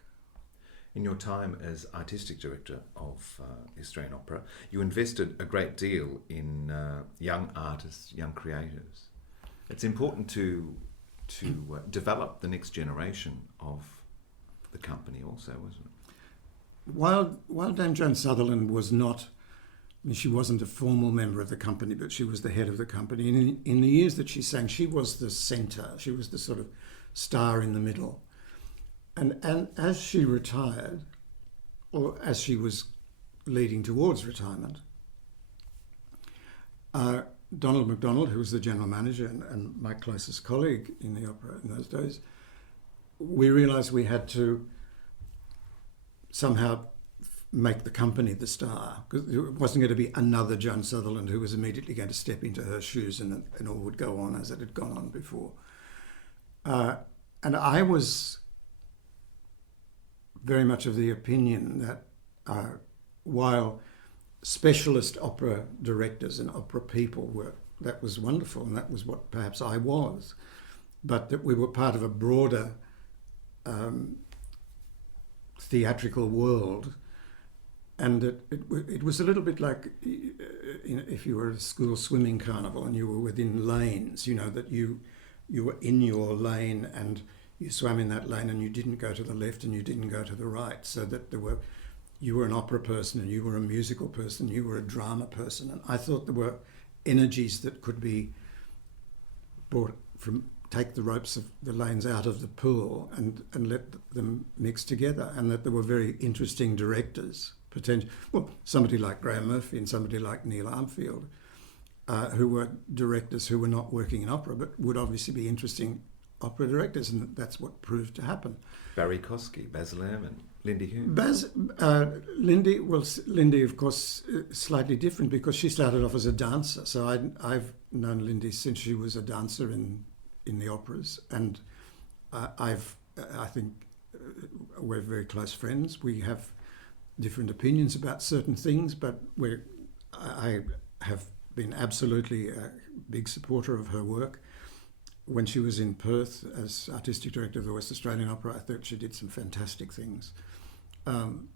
In your time as artistic director of the Australian Opera, you invested a great deal in young artists, young creatives. It's important to develop the next generation of the company also, wasn't it? While Dame Joan Sutherland was not, I mean, she wasn't a formal member of the company, but she was the head of the company. And in the years that she sang, she was the centre. She was the sort of star in the middle. And as she retired, or as she was leading towards retirement, Donald MacDonald, who was the general manager and my closest colleague in the opera in those days, we realised we had to somehow make the company the star, because it wasn't going to be another Joan Sutherland who was immediately going to step into her shoes and all would go on as it had gone on before. And I was very much of the opinion that while specialist opera directors and opera people that was wonderful, and that was what perhaps I was, but that we were part of a broader theatrical world, and it was a little bit like, if you were at a school swimming carnival and you were within lanes, that you were in your lane and you swam in that lane and you didn't go to the left and you didn't go to the right, so that you were an opera person and you were a musical person, you were a drama person. And I thought there were energies that could be brought from, take the ropes of the lanes out of the pool and let them mix together, and that there were very interesting directors, somebody like Graham Murphy and somebody like Neil Armfield, who were directors who were not working in opera but would obviously be interesting opera directors, and that's what proved to happen. Barry Kosky, Baz Luhrmann, Lindy Hume. Lindy, of course, slightly different because she started off as a dancer. So I've known Lindy since she was a dancer in the operas, and I think we're very close friends. We have different opinions about certain things, but I have been absolutely a big supporter of her work. When she was in Perth as artistic director of the West Australian Opera, I thought she did some fantastic things, and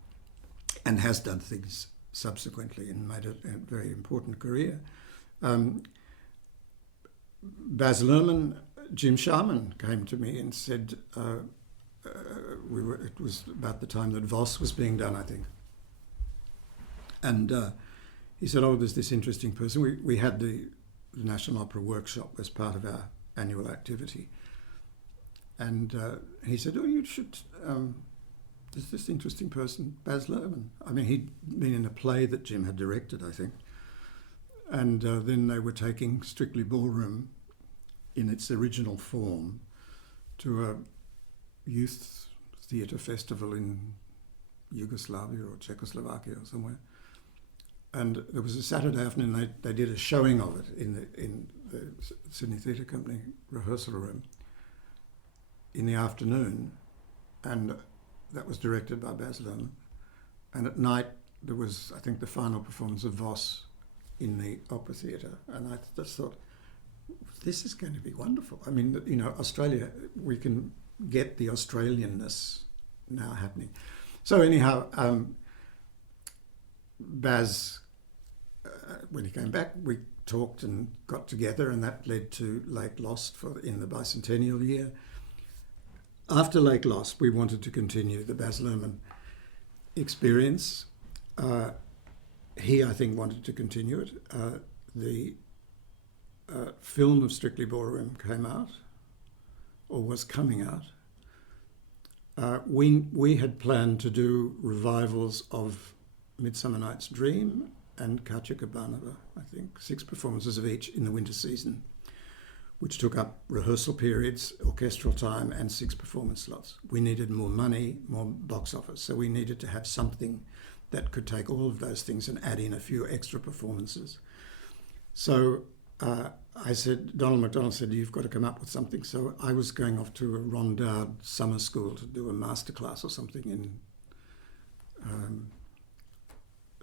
has done things subsequently and made a very important career. Baz Luhrmann, Jim Sharman came to me and said, it was about the time that Voss was being done, I think. And he said, there's this interesting person. We had the National Opera Workshop as part of our annual activity. And he said, you should, there's this interesting person, Baz Luhrmann. I mean, he'd been in a play that Jim had directed, I think. And then they were taking Strictly Ballroom in its original form to a youth theatre festival in Yugoslavia or Czechoslovakia or somewhere. And there was a Saturday afternoon, they did a showing of it in the Sydney Theatre Company rehearsal room in the afternoon, and that was directed by Baz Luhrmann. And at night there was, I think, the final performance of Voss in the Opera Theatre, and I just thought, this is going to be wonderful. I mean, Australia, we can get the Australianness now happening. So anyhow, Baz, when he came back, we talked and got together, and that led to Lake Lost in the bicentennial year. After Lake Lost, we wanted to continue the Baz Luhrmann experience. He, I think, wanted to continue it. The film of Strictly Ballroom came out, or was coming out. We had planned to do revivals of Midsummer Night's Dream and Caciocabanova, I think, 6 performances of each in the winter season, which took up rehearsal periods, orchestral time, and 6 performance slots. We needed more money, more box office, so we needed to have something that could take all of those things and add in a few extra performances. So I said, Donald MacDonald said, you've got to come up with something. So I was going off to a Ron Dowd summer school to do a masterclass or something in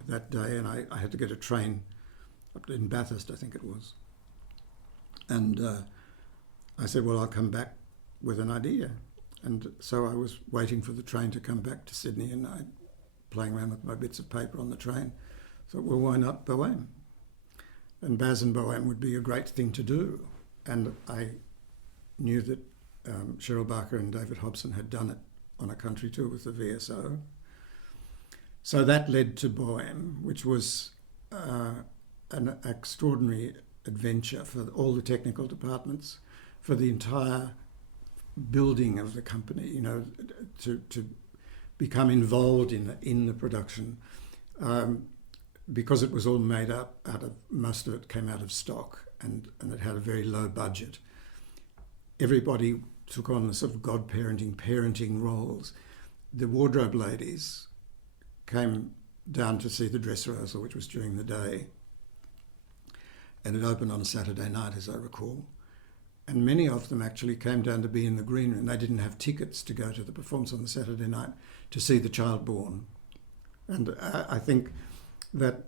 that day, and I had to get a train up in Bathurst, I think it was. And I said, well, I'll come back with an idea. And so I was waiting for the train to come back to Sydney, and I, playing around with my bits of paper on the train, thought, well, why not bohème? And Baz and bohème would be a great thing to do. And I knew that Cheryl Barker and David Hobson had done it on a country tour with the VSO. So that led to bohème, which was an extraordinary adventure for all the technical departments, for the entire building of the company, to become involved in the production, because it was all made up most of it came out of stock, and it had a very low budget. Everybody took on the sort of parenting roles. The wardrobe ladies came down to see the dress rehearsal, which was during the day, and it opened on a Saturday night, as I recall. And many of them actually came down to be in the green room. They didn't have tickets to go to the performance on the Saturday night to see the child born. And I think that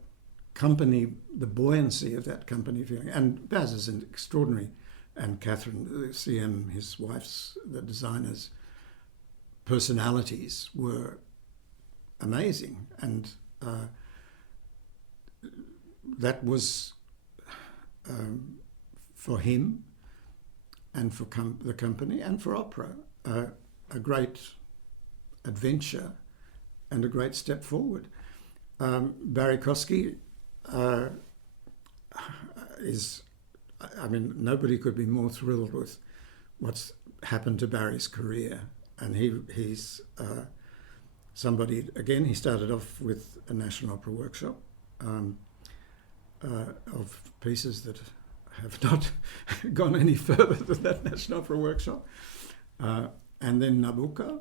company, the buoyancy of that company feeling. And Baz is an extraordinary, and Catherine, the CM, his wife's, the designers, personalities were amazing. And that was, for him and for the company and for opera, a great adventure and a great step forward. Barry Kosky is, I mean, nobody could be more thrilled with what's happened to Barry's career. And he's somebody, again, he started off with a National Opera workshop of pieces that have not gone any further than that National Opera workshop. And then Nabucco.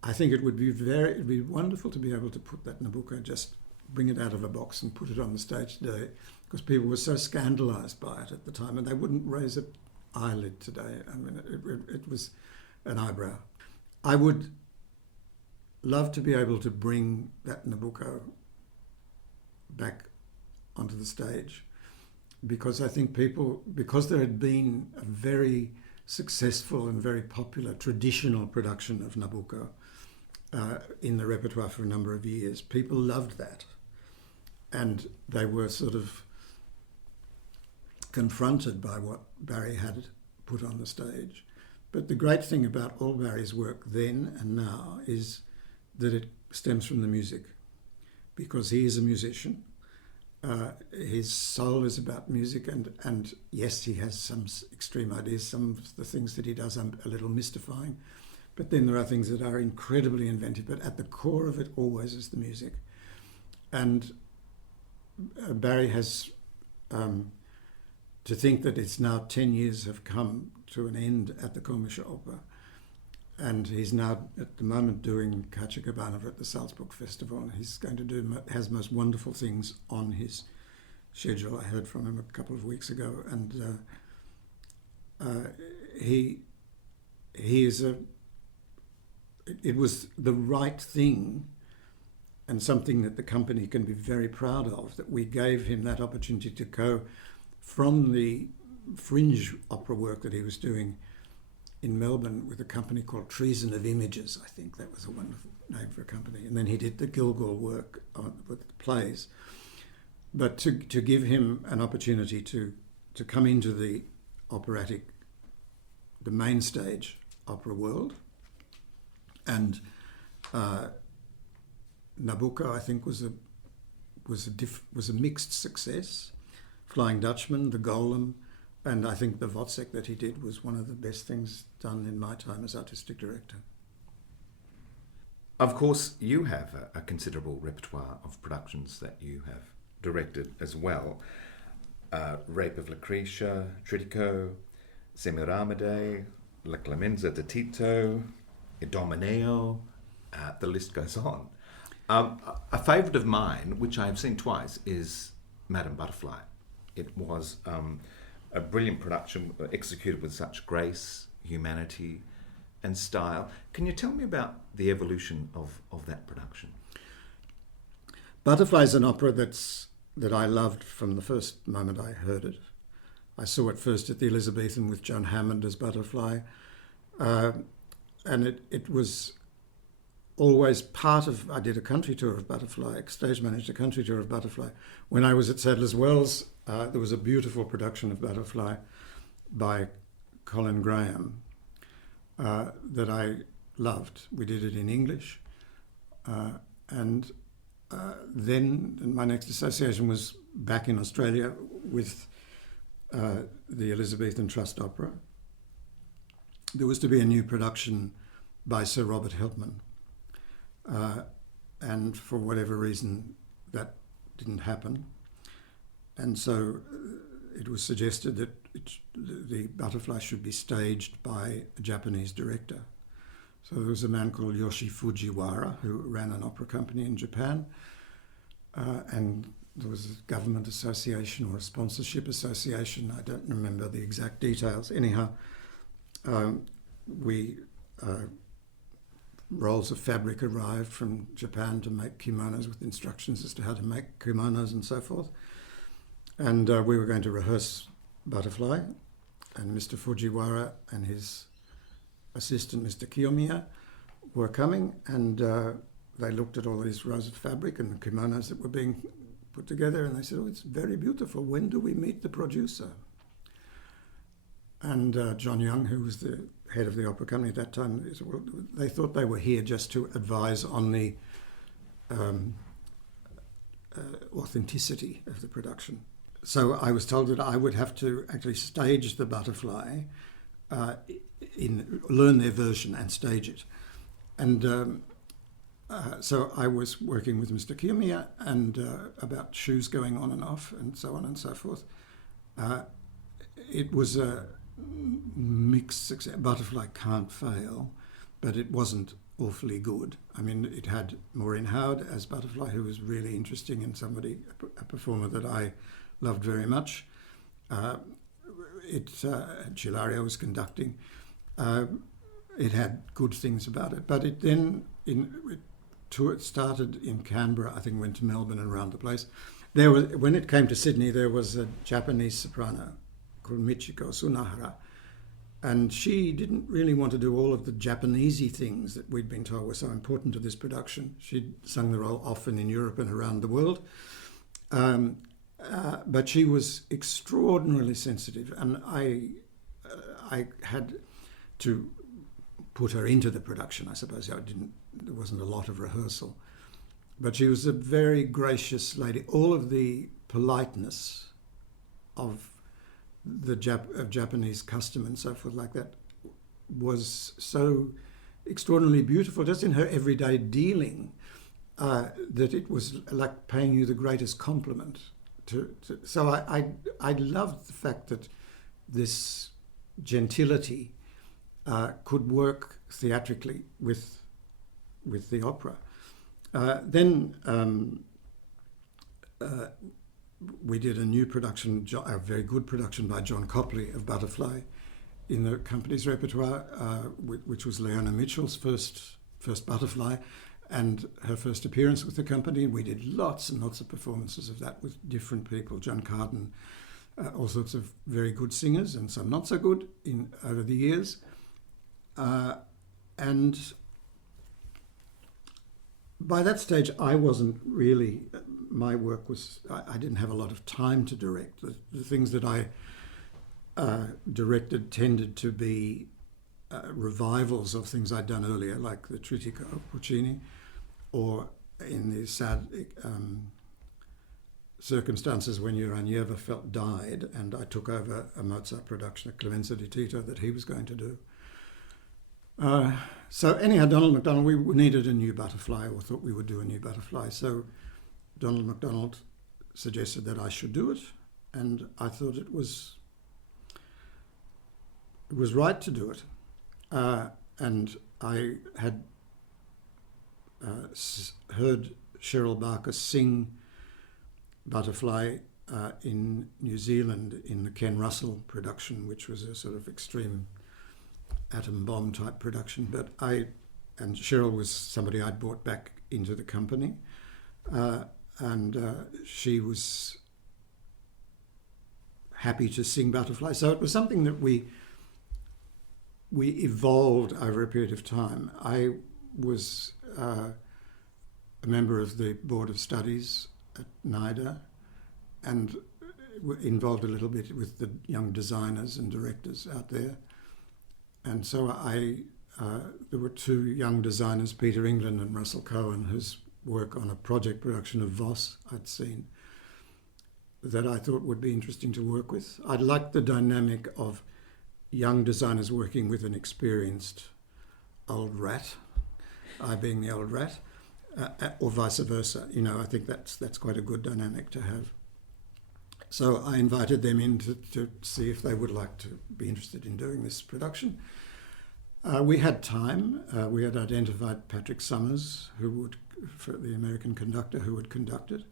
I think it'd be wonderful to be able to put that Nabucco, just bring it out of a box and put it on the stage today, because people were so scandalised by it at the time, and they wouldn't raise an eyelid today. I mean, it was an eyebrow. I would love to be able to bring that Nabucco back onto the stage, because I think because there had been a very successful and very popular traditional production of Nabucco in the repertoire for a number of years, people loved that. And they were sort of confronted by what Barry had put on the stage. But the great thing about all Barry's work then and now is that it stems from the music, because he is a musician. His soul is about music, and yes, he has some extreme ideas. Some of the things that he does are a little mystifying, but then there are things that are incredibly inventive. But at the core of it always is the music. And Barry has, to think that it's now 10 years have come to an end at the Komische Oper, and he's now at the moment doing Cacciacabanova at the Salzburg Festival, and he's going to has most wonderful things on his schedule. I heard from him a couple of weeks ago, and he is it was the right thing, and something that the company can be very proud of, that we gave him that opportunity to go from the fringe opera work that he was doing in Melbourne with a company called Treason of Images. I think that was a wonderful name for a company. And then he did the Gilgal work with the plays. But to give him an opportunity to come into the operatic, the main stage opera world, and Nabucco, I think, was a mixed success. Flying Dutchman, the Golem, and I think the Wozzeck that he did was one of the best things done in my time as artistic director. Of course, you have a considerable repertoire of productions that you have directed as well. Rape of Lucretia, Trittico, Semiramide, La Clemenza de Tito, Idomeneo, the list goes on. A favourite of mine, which I have seen twice, is Madama Butterfly. It was a brilliant production, executed with such grace, humanity, and style. Can you tell me about the evolution of that production? Butterfly is an opera that I loved from the first moment I heard it. I saw it first at the Elizabethan with Joan Hammond as Butterfly, and it was always part of. I did a country tour of Butterfly, stage managed a country tour of Butterfly. When I was at Sadler's Wells, there was a beautiful production of Butterfly by Colin Graham that I loved. We did it in English, and then my next association was back in Australia with the Elizabethan Trust Opera. There was to be a new production by Sir Robert Helpman, and for whatever reason that didn't happen. And so it was suggested that the Butterfly should be staged by a Japanese director. So there was a man called Yoshi Fujiwara who ran an opera company in Japan, and there was a government association or a sponsorship association. I don't remember the exact details. Anyhow, we rolls of fabric arrived from Japan to make kimonos, with instructions as to how to make kimonos and so forth. And we were going to rehearse Butterfly, and Mr. Fujiwara and his assistant, Mr. Kiyomiya, were coming, and they looked at all these rolls of fabric and the kimonos that were being put together, and they said, "Oh, it's very beautiful. When do we meet the producer?" And John Young, who was the head of the opera company at that time, he said, well, they thought they were here just to advise on the authenticity of the production. So I was told that I would have to actually stage the Butterfly, learn their version and stage it. And so I was working with Mr. Kiyomiya and about shoes going on and off and so on and so forth. It was a mixed success. Butterfly can't fail, but it wasn't awfully good. I mean, it had Maureen Howard as Butterfly, who was really interesting and somebody, a performer that I loved very much. Cilario was conducting. It had good things about it, but it then, it started in Canberra, I think went to Melbourne and around the place. When it came to Sydney, there was a Japanese soprano called Michiko Sunahara, and she didn't really want to do all of the Japanesey things that we'd been told were so important to this production. She'd sung the role often in Europe and around the world, but she was extraordinarily sensitive, and I had to put her into the production. I suppose there wasn't a lot of rehearsal, but she was a very gracious lady. All of the politeness of Japanese custom and so forth like that was so extraordinarily beautiful just in her everyday dealing, that it was like paying you the greatest compliment. So I loved the fact that this gentility could work theatrically with the opera. Then we did a new production, a very good production by John Copley of Butterfly in the company's repertoire, which was Leona Mitchell's first Butterfly and her first appearance with the company. We did lots and lots of performances of that with different people, John Carden, all sorts of very good singers and some not so good over the years. And by that stage, I wasn't really, my work was, I didn't have a lot of time to direct. The things that I directed tended to be revivals of things I'd done earlier, like the Trittico of Puccini, or in the sad circumstances when Göran Järvefelt died, and I took over a Mozart production of Clemenza di Tito that he was going to do. So anyhow, Donald MacDonald, we needed a new Butterfly, or thought we would do a new Butterfly. So Donald MacDonald suggested that I should do it, and I thought it was right to do it. And I had heard Cheryl Barker sing Butterfly in New Zealand in the Ken Russell production, which was a sort of extreme atom bomb type production. But and Cheryl was somebody I'd brought back into the company, and she was happy to sing Butterfly. So it was something that we evolved over a period of time. I was a member of the Board of Studies at NIDA and involved a little bit with the young designers and directors out there. And so there were two young designers, Peter England and Russell Cohen, whose work on a project production of Voss I'd seen, that I thought would be interesting to work with. I liked the dynamic of young designers working with an experienced old rat, I being the old rat, or vice versa. You know, I think that's quite a good dynamic to have. So I invited them in to see if they would like to be interested in doing this production. We had time. We had identified Patrick Summers, for the American conductor, who would conduct it.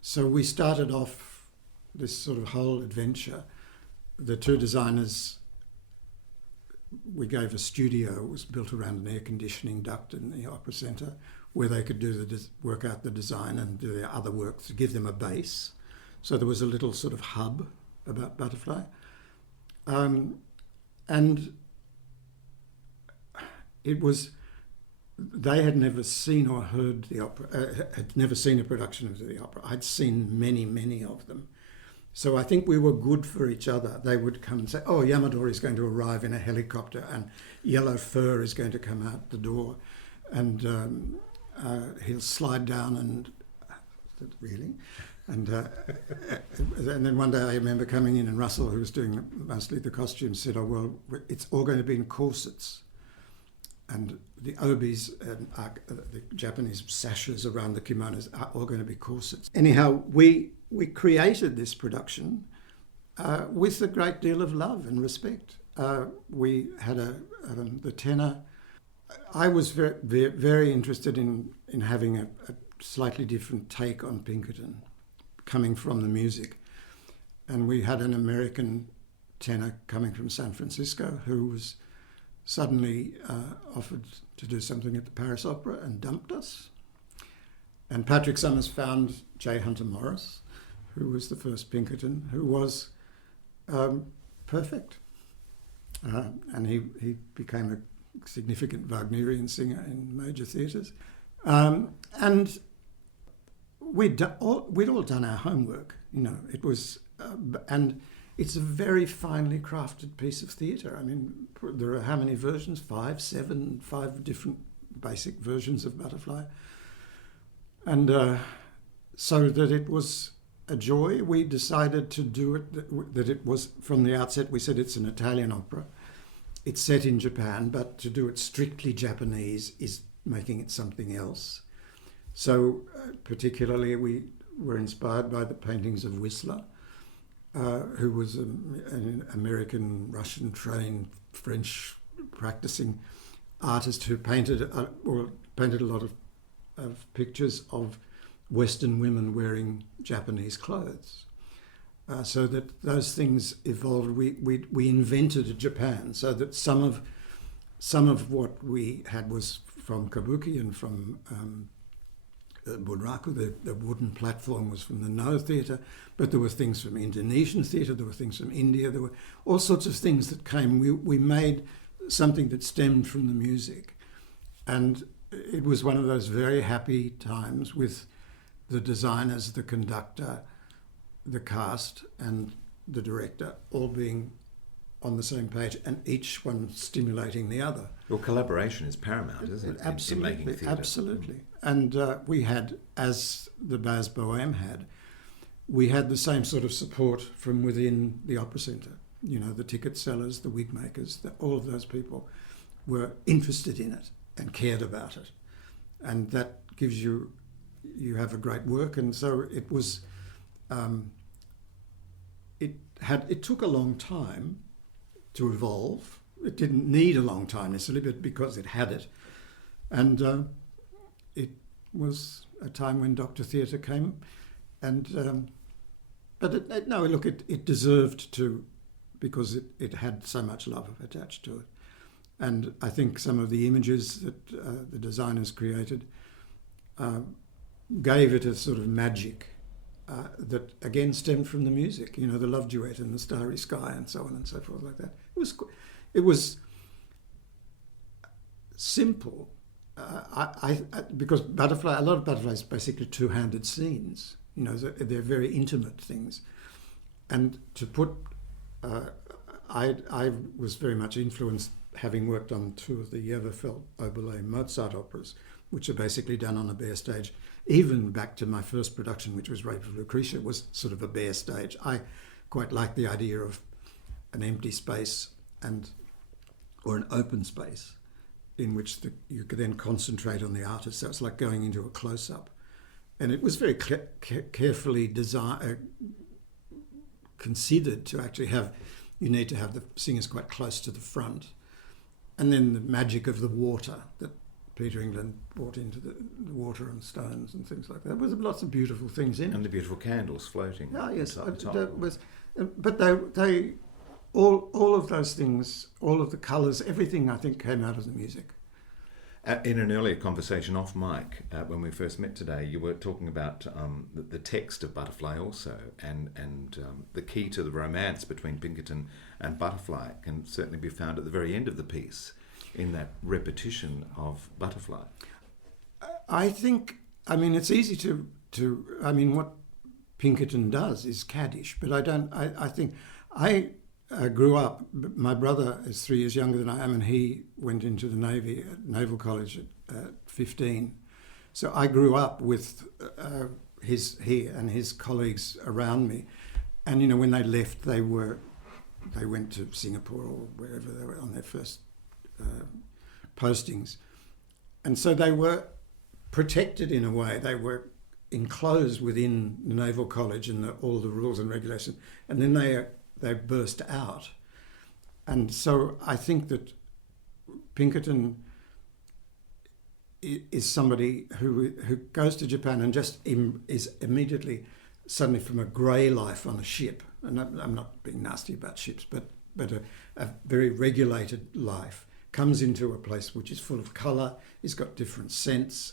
So we started off this sort of whole adventure. The two designers we gave a studio. It was built around an air conditioning duct in the Opera Centre, where they could work out the design and do their other work to give them a base. So there was a little sort of hub about Butterfly. And it was, they had never seen or heard the opera, had never seen a production of the opera. I'd seen many, many of them. So I think we were good for each other. They would come and say, oh, Yamadori is going to arrive in a helicopter and Yellow Fur is going to come out the door and he'll slide down and... Really? And then one day I remember coming in and Russell, who was doing mostly the costumes, said, oh, well, it's all going to be in corsets. And the obis and the Japanese sashes around the kimonos are all going to be corsets. Anyhow, we created this production with a great deal of love and respect. We had the tenor. I was very, very, very interested in having a slightly different take on Pinkerton, coming from the music. And we had an American tenor coming from San Francisco who was suddenly offered to do something at the Paris Opera and dumped us. And Patrick Summers found J. Hunter Morris, who was the first Pinkerton, who was perfect. And he became a significant Wagnerian singer in major theatres. And we'd all done our homework, you know. It was, and it's a very finely crafted piece of theatre. I mean, there are how many versions? 5 different basic versions of Butterfly. And so that it was a joy. We decided to do it, that it was, from the outset, we said it's an Italian opera. It's set in Japan, but to do it strictly Japanese is making it something else. So particularly we were inspired by the paintings of Whistler, who was an American, Russian-trained, French practicing artist who painted a lot of pictures of Western women wearing Japanese clothes. So that those things evolved. We invented Japan, so that some of what we had was from Kabuki and from Bunraku. The wooden platform was from the No Theatre, but there were things from Indonesian theatre, there were things from India, there were all sorts of things that came. We made something that stemmed from the music. And it was one of those very happy times with the designers, the conductor, the cast and the director all being on the same page and each one stimulating the other. Well, collaboration is paramount, isn't it? Absolutely, in making theatre. Absolutely. And we had, as the Baz Bohème had, we had the same sort of support from within the Opera Centre. You know, the ticket sellers, the wig makers, all of those people were interested in it and cared about it. And that gives you have a great work. And so it was, it took a long time to evolve. It didn't need a long time necessarily, but because it had it. And it was a time when Dr. Theatre came, and but it deserved to, because it had so much love attached to it. And I think some of the images that the designers created gave it a sort of magic that again stemmed from the music. You know, the love duet and the starry sky and so on and so forth like that. It was simple. Because Butterfly, a lot of Butterfly is basically two-handed scenes. You know, they're very intimate things. And to put, I was very much influenced, having worked on two of the Järvefelt Oboe Mozart operas, which are basically done on a bare stage. Even back to my first production, which was Rape of Lucretia, was sort of a bare stage. I quite like the idea of an empty space or an open space in which you could then concentrate on the artist. So it's like going into a close-up. And it was very carefully considered to actually you need to have the singers quite close to the front. And then the magic of the water that Peter England brought into the water and stones and things like that. There was lots of beautiful things in it. And the beautiful candles floating. Oh, yes. On top. But they all of those things, all of the colours, everything I think came out of the music. In an earlier conversation off mic, when we first met today, you were talking about the text of Butterfly also, and the key to the romance between Pinkerton and Butterfly can certainly be found at the very end of the piece, in that repetition of Butterfly. I think, I mean, it's easy I mean, what Pinkerton does is caddish, but I think I grew up, my brother is 3 years younger than I am, and he went into the Navy at Naval College at 15. So I grew up with he and his colleagues around me. And, you know, when they left, they went to Singapore or wherever they were on their first postings. And so they were protected in a way. They were enclosed within the Naval College and all the rules and regulations. And then they burst out. And so I think that Pinkerton is somebody who goes to Japan and just is immediately suddenly from a grey life on a ship, and I'm not being nasty about ships, but a very regulated life, comes into a place which is full of colour, has got different scents,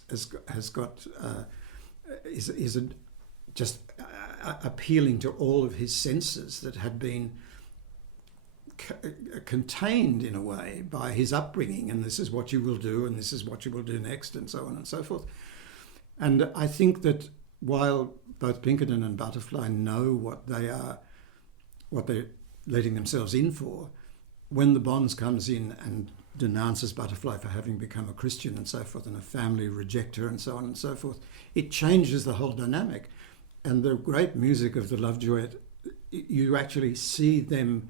just appealing to all of his senses that had been contained in a way by his upbringing, and this is what you will do and this is what you will do next, and so on and so forth. And I think that while both Pinkerton and Butterfly know what they're letting themselves in for, when the Bonds comes in and denounces Butterfly for having become a Christian and so forth, and a family reject her and so on and so forth, it changes the whole dynamic. And the great music of the Love Duet, you actually see them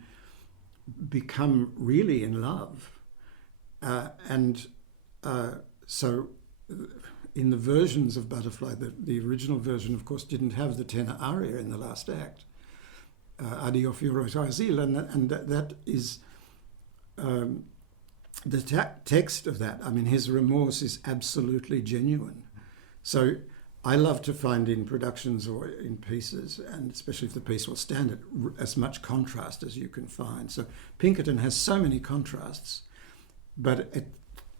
become really in love. So in the versions of Butterfly, the original version, of course, didn't have the tenor aria in the last act, Addio fiore asil, and that is the text of that. I mean, his remorse is absolutely genuine. So I love to find in productions or in pieces, and especially if the piece will stand it, as much contrast as you can find. So Pinkerton has so many contrasts, but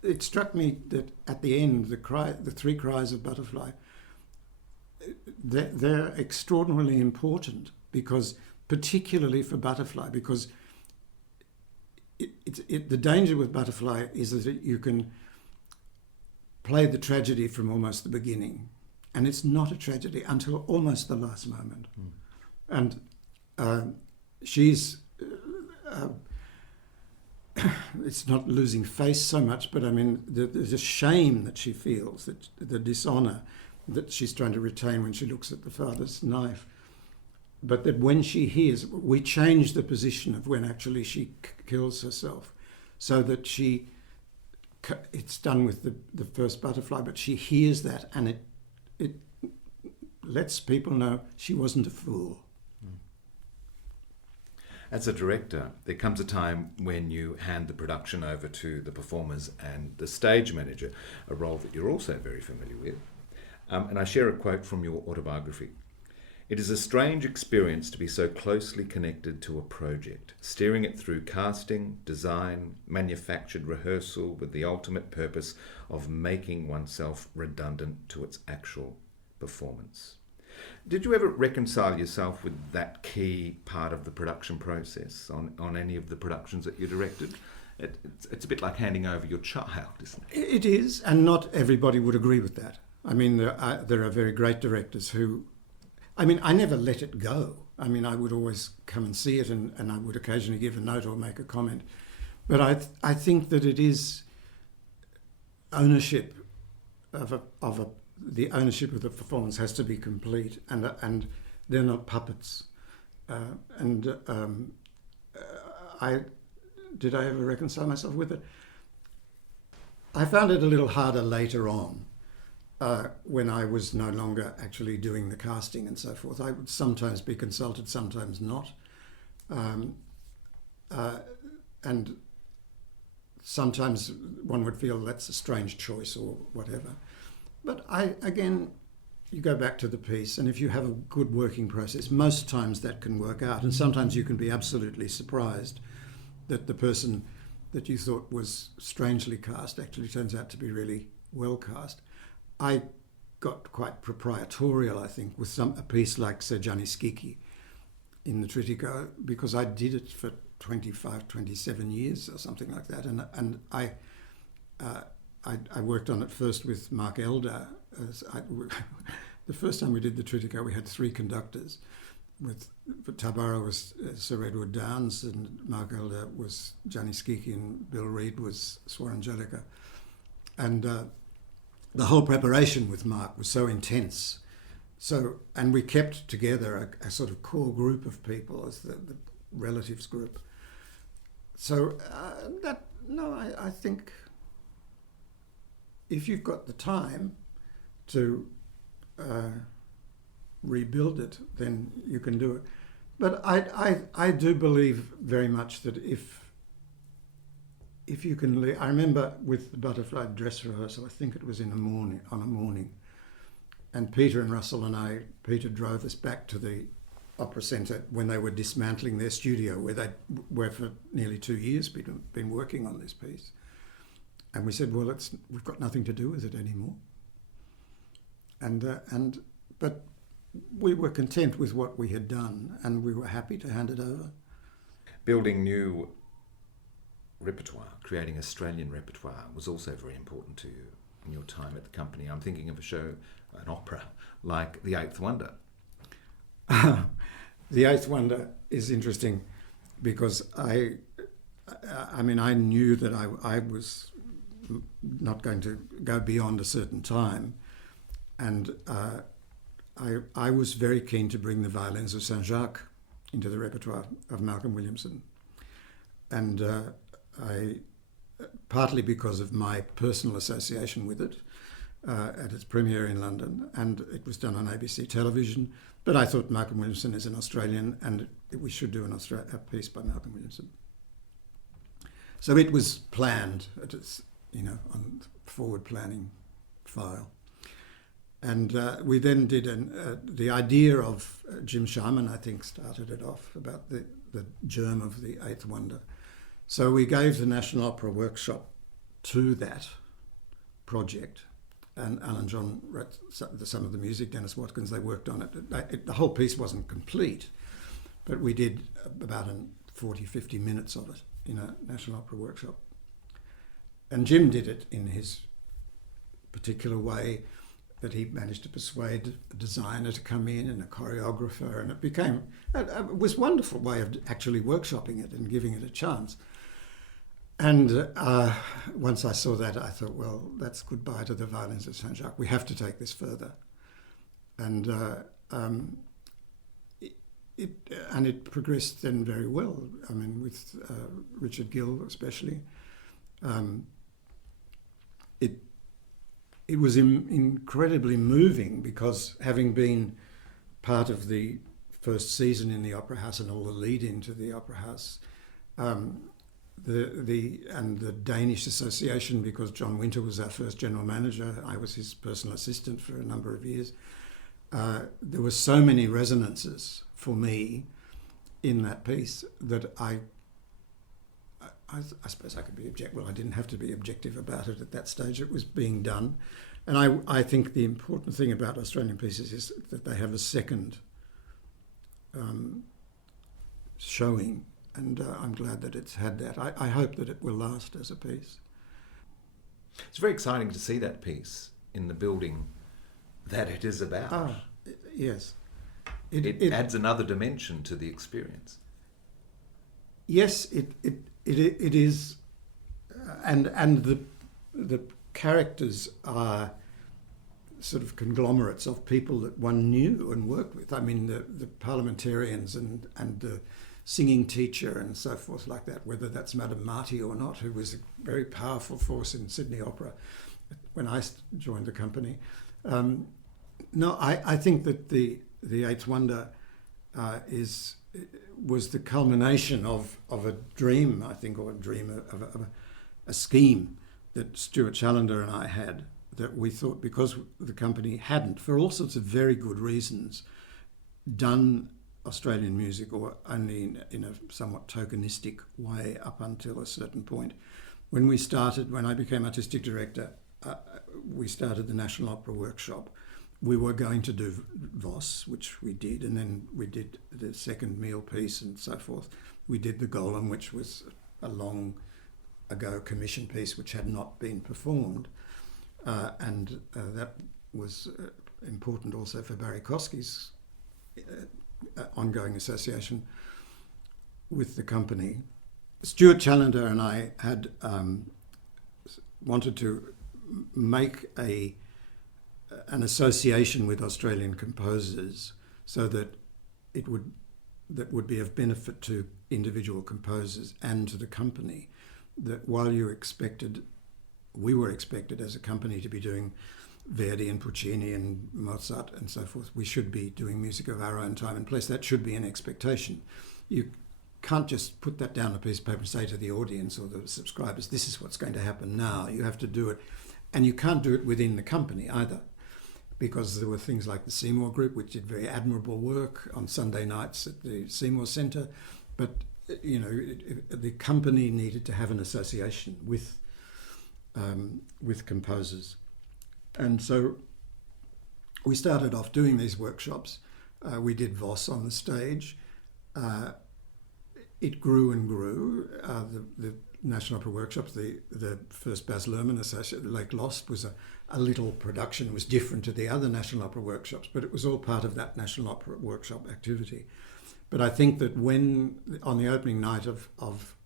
it struck me that at the end, the three cries of Butterfly, they're extraordinarily important, because particularly for Butterfly, because the danger with Butterfly is that you can play the tragedy from almost the beginning, and it's not a tragedy until almost the last moment. And she's it's not losing face so much, but I mean the shame that she feels, that the dishonour that she's trying to retain when she looks at the father's knife, but that when she hears, we change the position of when actually she kills herself, so that it's done with the first Butterfly, but she hears that, and it lets people know she wasn't a fool. As a director, there comes a time when you hand the production over to the performers and the stage manager, a role that you're also very familiar with. And I share a quote from your autobiography. "It is a strange experience to be so closely connected to a project, steering it through casting, design, manufactured rehearsal, with the ultimate purpose of making oneself redundant to its actual performance." Did you ever reconcile yourself with that key part of the production process on any of the productions that you directed? It's a bit like handing over your child, isn't it? It is, and not everybody would agree with that. I mean, there are very great directors who... I mean, I never let it go. I mean, I would always come and see it, and I would occasionally give a note or make a comment. But I think that it is ownership the ownership of the performance has to be complete, and they're not puppets. Did I ever reconcile myself with it? I found it a little harder later on, when I was no longer actually doing the casting and so forth. I would sometimes be consulted, sometimes not. And sometimes one would feel that's a strange choice or whatever. But you go back to the piece, and if you have a good working process, most times that can work out, and sometimes you can be absolutely surprised that the person that you thought was strangely cast actually turns out to be really well cast. I got quite proprietorial, I think, with a piece like Ser Gianni Schicchi in the Trittico, because I did it for 25, 27 years or something like that, and I worked on it first with Mark Elder. The first time we did the Trittico, we had 3 conductors. For Tabara was Sir Edward Downes, and Mark Elder was Gianni Schicchi, and Bill Reed was Suor Angelica. And the whole preparation with Mark was so intense. And we kept together a sort of core group of people as the relatives group. So I think if you've got the time to rebuild it, then you can do it. But I do believe very much that if you can, I remember with the Butterfly dress rehearsal, I think it was on a morning, and Peter and Russell and Peter drove us back to the Opera Centre when they were dismantling their studio, where they were for nearly 2 years been working on this piece. And we said, well, we've got nothing to do with it anymore. But we were content with what we had done, and we were happy to hand it over. Building new repertoire, creating Australian repertoire, was also very important to you in your time at the company. I'm thinking of a show, an opera, like The Eighth Wonder. The Eighth Wonder is interesting because I knew that I was not going to go beyond a certain time, and I was very keen to bring the violins of Saint-Jacques into the repertoire of Malcolm Williamson, and partly because of my personal association with it at its premiere in London, and it was done on ABC television. But I thought Malcolm Williamson is an Australian, and we should do a piece by Malcolm Williamson. So it was planned at its, on forward planning file. And we then did the idea of Jim Sharman, I think, started it off about the germ of the Eighth Wonder. So we gave the National Opera workshop to that project, and Alan John wrote some of the music, Dennis Watkins, they worked on it. The whole piece wasn't complete, but we did about 40, 50 minutes of it in a National Opera workshop. And Jim did it in his particular way, that he managed to persuade a designer to come in and a choreographer, and it was a wonderful way of actually workshopping it and giving it a chance. And once I saw that, I thought, well, that's goodbye to the violins of Saint-Jacques. We have to take this further. And it progressed then very well. I mean, with Richard Gill especially. It was incredibly moving, because having been part of the first season in the Opera House and all the lead into the Opera House, the Danish Association, because John Winter was our first general manager, I was his personal assistant for a number of years. There were so many resonances for me in that piece that I suppose I could be objective. Well, I didn't have to be objective about it at that stage. It was being done. And I think the important thing about Australian pieces is that they have a second showing. And I'm glad that it's had that. I hope that it will last as a piece. It's very exciting to see that piece in the building that it is about. Yes. It adds another dimension to the experience. Yes, it is, and the characters are sort of conglomerates of people that one knew and worked with. I mean, the parliamentarians and the singing teacher and so forth like that, whether that's Madame Marty or not, who was a very powerful force in Sydney Opera when I joined the company. I think that the Eighth Wonder was the culmination of a dream, I think, or a dream of a scheme that Stuart Challender and I had, that we thought, because the company hadn't, for all sorts of very good reasons, done Australian music, or only in a somewhat tokenistic way up until a certain point. When I became artistic director, we started the National Opera Workshop. We were going to do Voss, which we did, and then we did the second meal piece and so forth. We did the Golem, which was a long ago commission piece which had not been performed, and that was important also for Barry Kosky's ongoing association with the company. Stuart Challenger and I had wanted to make an association with Australian composers so that that would be of benefit to individual composers and to the company. That while we were expected as a company to be doing Verdi and Puccini and Mozart and so forth, we should be doing music of our own time and place. That should be an expectation. You can't just put that down on a piece of paper and say to the audience or the subscribers, this is what's going to happen now. You have to do it. And you can't do it within the company either, because there were things like the Seymour Group, which did very admirable work on Sunday nights at the Seymour Centre. But, the company needed to have an association with composers. And so we started off doing these workshops. We did Voss on the stage. It grew and grew. The National Opera Workshops, the first Baz Luhrmann associated, Lake Lost, was a little production. It was different to the other National Opera Workshops, but it was all part of that National Opera Workshop activity. But I think that when, on the opening night of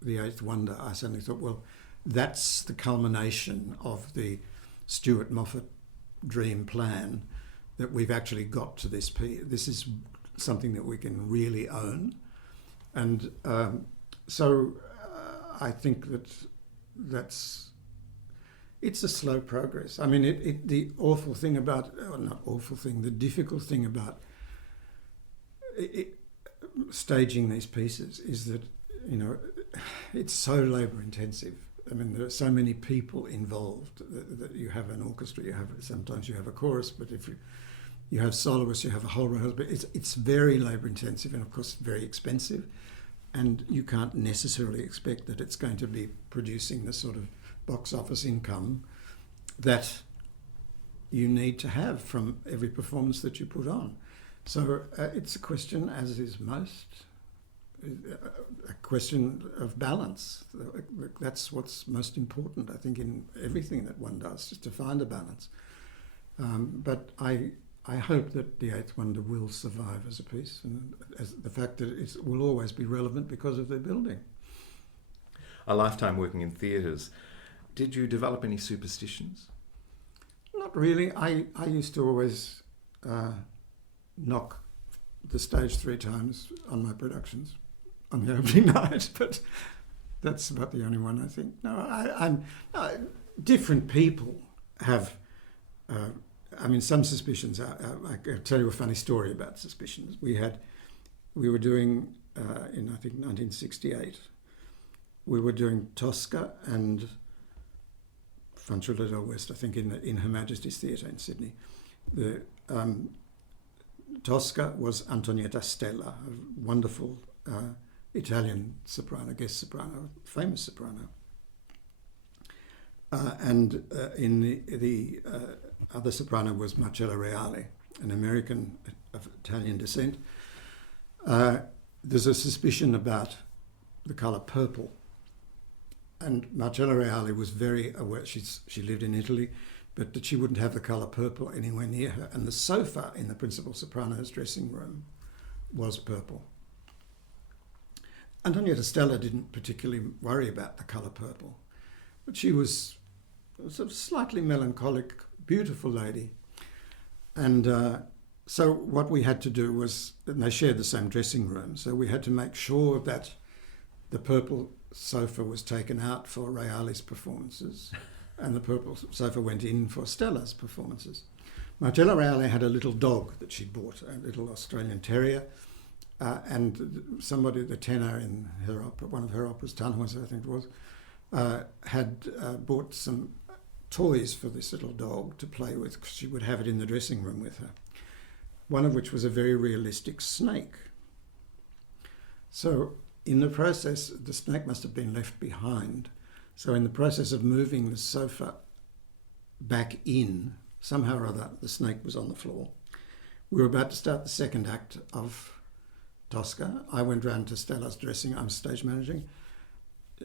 The Eighth Wonder, I suddenly thought, well, that's the culmination of the Stuart Moffatt dream plan, that we've actually got to this piece. This is something that we can really own. And so I think it's a slow progress. I mean, the difficult thing about staging these pieces is that, it's so labour intensive. I mean, there are so many people involved that you have an orchestra, sometimes you have a chorus, but if you have soloists, you have a whole rehearsal. But it's very labour intensive and, of course, very expensive. And you can't necessarily expect that it's going to be producing the sort of box office income that you need to have from every performance that you put on. So it's a question, as is most, a question of balance. That's what's most important, I think, in everything that one does, just to find a balance. But I hope that The Eighth Wonder will survive as a piece, and as the fact that it will always be relevant because of their building. A lifetime working in theatres. Did you develop any superstitions? Not really. I used to always knock the stage 3 times on my productions on the opening night, but that's about the only one, I think. No, different people have... some suspicions. I'll tell you a funny story about suspicions. We were doing, in I think 1968, we were doing Tosca and Fanciulla del West, I think, in Her Majesty's Theatre in Sydney. The Tosca was Antonietta Stella, a wonderful Italian soprano, guest soprano, famous soprano. And in the other soprano was Marcella Reale, an American of Italian descent. There's a suspicion about the colour purple. And Marcella Reale was very aware, she lived in Italy, but that she wouldn't have the colour purple anywhere near her. And the sofa in the principal soprano's dressing room was purple. Antonietta Stella didn't particularly worry about the colour purple, but she was a sort of slightly melancholic, beautiful lady. And so what we had to do was, and they shared the same dressing room, so we had to make sure that the purple sofa was taken out for Reale's performances and the purple sofa went in for Stella's performances. Marcella Reale had a little dog that she bought, a little Australian terrier, and somebody, the tenor in her opera, one of her operas, Tannhäuser I think it was, had bought some toys for this little dog to play with, because she would have it in the dressing room with her. One of which was a very realistic snake. So in the process, the snake must have been left behind. So in the process of moving the sofa back in, somehow or other, the snake was on the floor. We were about to start the second act of Tosca. I went round to Stella's dressing. I'm stage managing.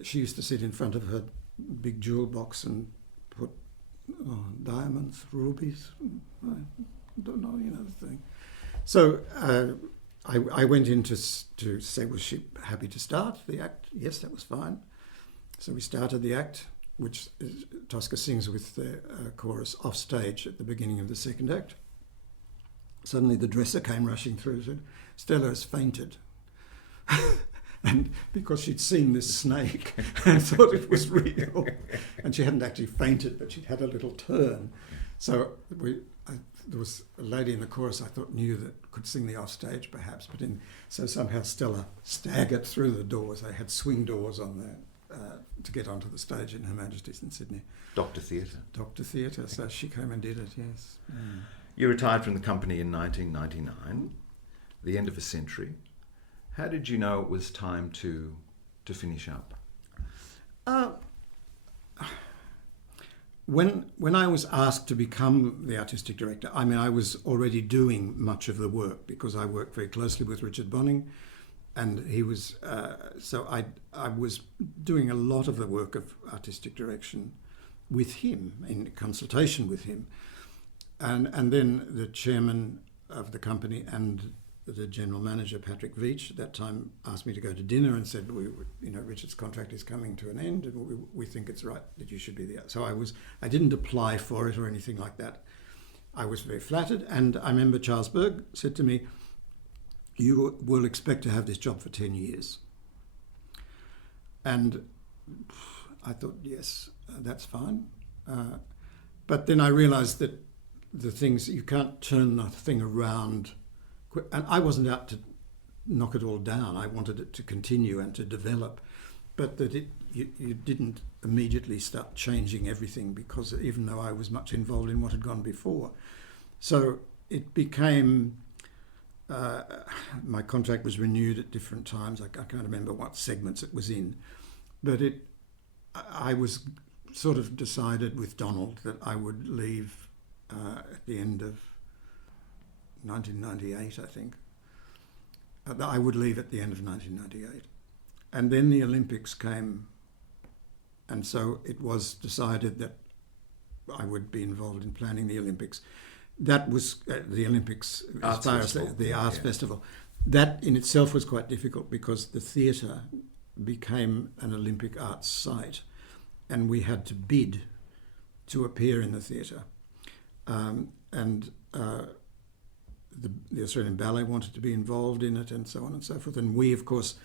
She used to sit in front of her big jewel box and put diamonds, rubies, I don't know, the thing. So I went in to say, was she happy to start the act? Yes, that was fine. So we started the act, which Tosca sings with the chorus off stage at the beginning of the second act. Suddenly the dresser came rushing through and said, Stella has fainted. And because she'd seen this snake and thought it was real. And she hadn't actually fainted, but she'd had a little turn. So there was a lady in the chorus I thought knew that could sing the offstage perhaps, so somehow Stella staggered through the doors. They had swing doors on there to get onto the stage in Her Majesty's in Sydney. Doctor Theatre. Doctor Theatre, so she came and did it, yes. Mm. You retired from the company in 1999, the end of a century. How did you know it was time to finish up? When I was asked to become the artistic director, I was already doing much of the work because I worked very closely with Richard Bonning, and he was so I was doing a lot of the work of artistic direction with him, in consultation with him, and then the chairman of the company and the general manager, Patrick Veitch, at that time asked me to go to dinner and said, Richard's contract is coming to an end and we think it's right that you should be there. So I didn't apply for it or anything like that. I was very flattered, and I remember Charles Berg said to me, you will expect to have this job for 10 years. And I thought, yes, that's fine. But then I realised that the things, you can't turn the thing around. And I wasn't out to knock it all down. I wanted it to continue and to develop, but that you didn't immediately start changing everything, because even though I was much involved in what had gone before. So it became, my contract was renewed at different times. I can't remember what segments it was in, but I was sort of decided with Donald that I would leave at the end of 1998, I think. I would leave at the end of 1998. And then the Olympics came, and so it was decided that I would be involved in planning the Olympics. That was the Olympics, as far as the Arts Festival. That in itself was quite difficult because the theatre became an Olympic arts site, and we had to bid to appear in the theatre. The Australian Ballet wanted to be involved in it, and so on and so forth. And we, of course,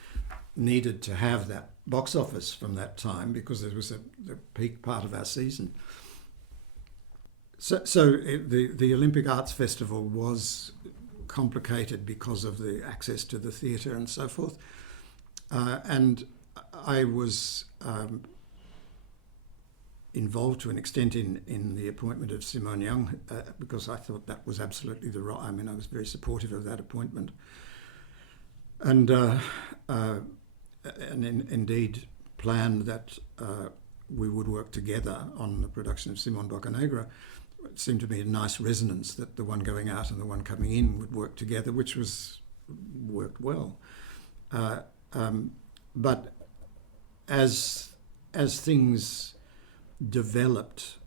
needed to have that box office from that time because it was the peak part of our season. So the Olympic Arts Festival was complicated because of the access to the theatre and so forth. And I was involved to an extent in the appointment of Simone Young because I thought that was absolutely the right. I was very supportive of that appointment, and indeed planned that we would work together on the production of Simon Boccanegra. It seemed to be a nice resonance that the one going out and the one coming in would work together, which worked well. But as things developed,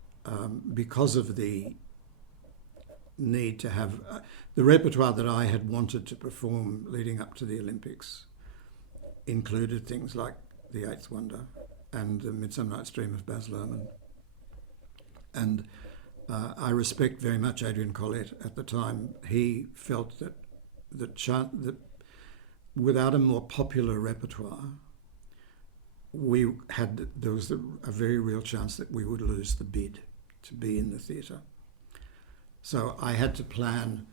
because of the need to have the repertoire that I had wanted to perform leading up to the Olympics included things like The Eighth Wonder and The Midsummer Night's Dream of Baz Luhrmann. And I respect very much Adrian Collette at the time. He felt that without a more popular repertoire, there was a very real chance that we would lose the bid to be in the theatre. So I had to plan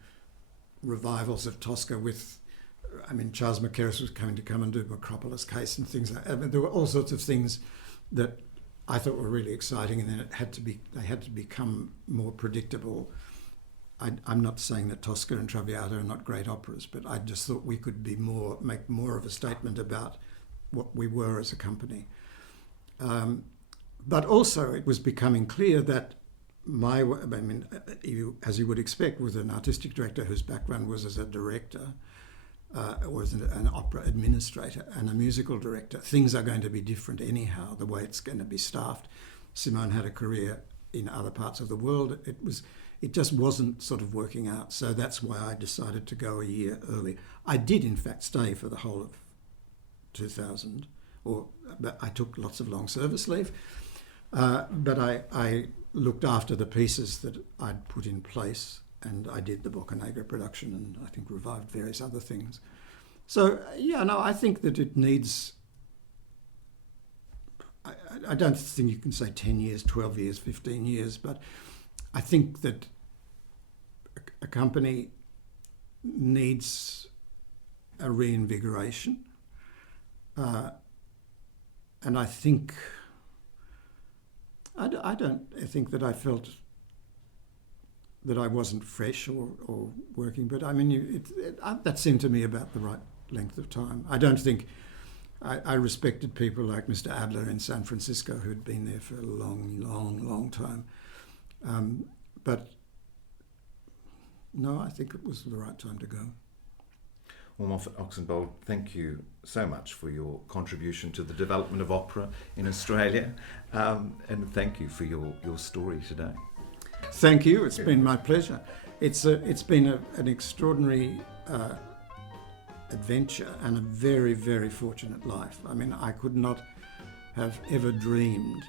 revivals of Tosca with, Charles Mackerras was going to come and do Macropolis Case and things like that. There were all sorts of things that I thought were really exciting, and then they had to become more predictable. I'm not saying that Tosca and Traviata are not great operas, but I just thought we could make more of a statement about what we were as a company. But also it was becoming clear that as you would expect with an artistic director whose background was as a director, or as an opera administrator and a musical director, things are going to be different anyhow, the way it's going to be staffed. Simone had a career in other parts of the world. It just wasn't sort of working out. So that's why I decided to go a year early. I did, in fact, stay for the whole of 2000, but I took lots of long service leave. But I looked after the pieces that I'd put in place, and I did the Boccanegra production, and I think revived various other things. So, I think that it needs... I don't think you can say 10 years, 12 years, 15 years, but I think that a company needs a reinvigoration. And I think... I think that I felt that I wasn't fresh or working, but that seemed to me about the right length of time. I don't think... I respected people like Mr. Adler in San Francisco who'd been there for a long time. But no, I think it was the right time to go. Well, Moffatt Oxenbould, thank you so much for your contribution to the development of opera in Australia, and thank you for your story today. Thank you. It's been my pleasure. It's been an extraordinary adventure and a very, very fortunate life. I mean, I could not have ever dreamed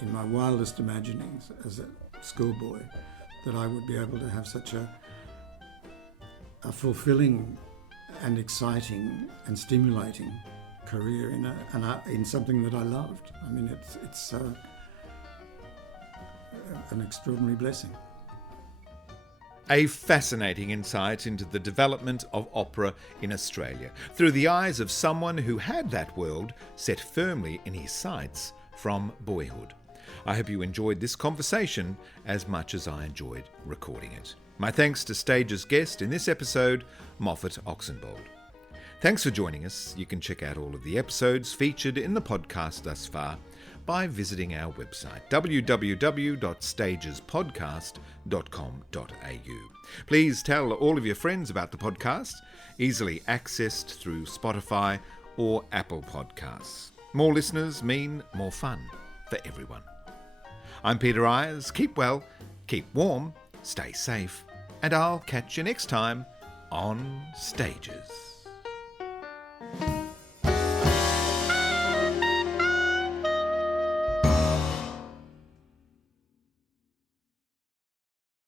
in my wildest imaginings as a schoolboy that I would be able to have such a fulfilling and exciting and stimulating career in something that I loved. I mean, it's an extraordinary blessing. A fascinating insight into the development of opera in Australia through the eyes of someone who had that world set firmly in his sights from boyhood. I hope you enjoyed this conversation as much as I enjoyed recording it. My thanks to Stage's guest in this episode, Moffatt Oxenbould. Thanks for joining us. You can check out all of the episodes featured in the podcast thus far by visiting our website, www.stagespodcast.com.au. Please tell all of your friends about the podcast, easily accessed through Spotify or Apple Podcasts. More listeners mean more fun for everyone. I'm Peter Eyers. Keep well, keep warm, stay safe, and I'll catch you next time on Stages.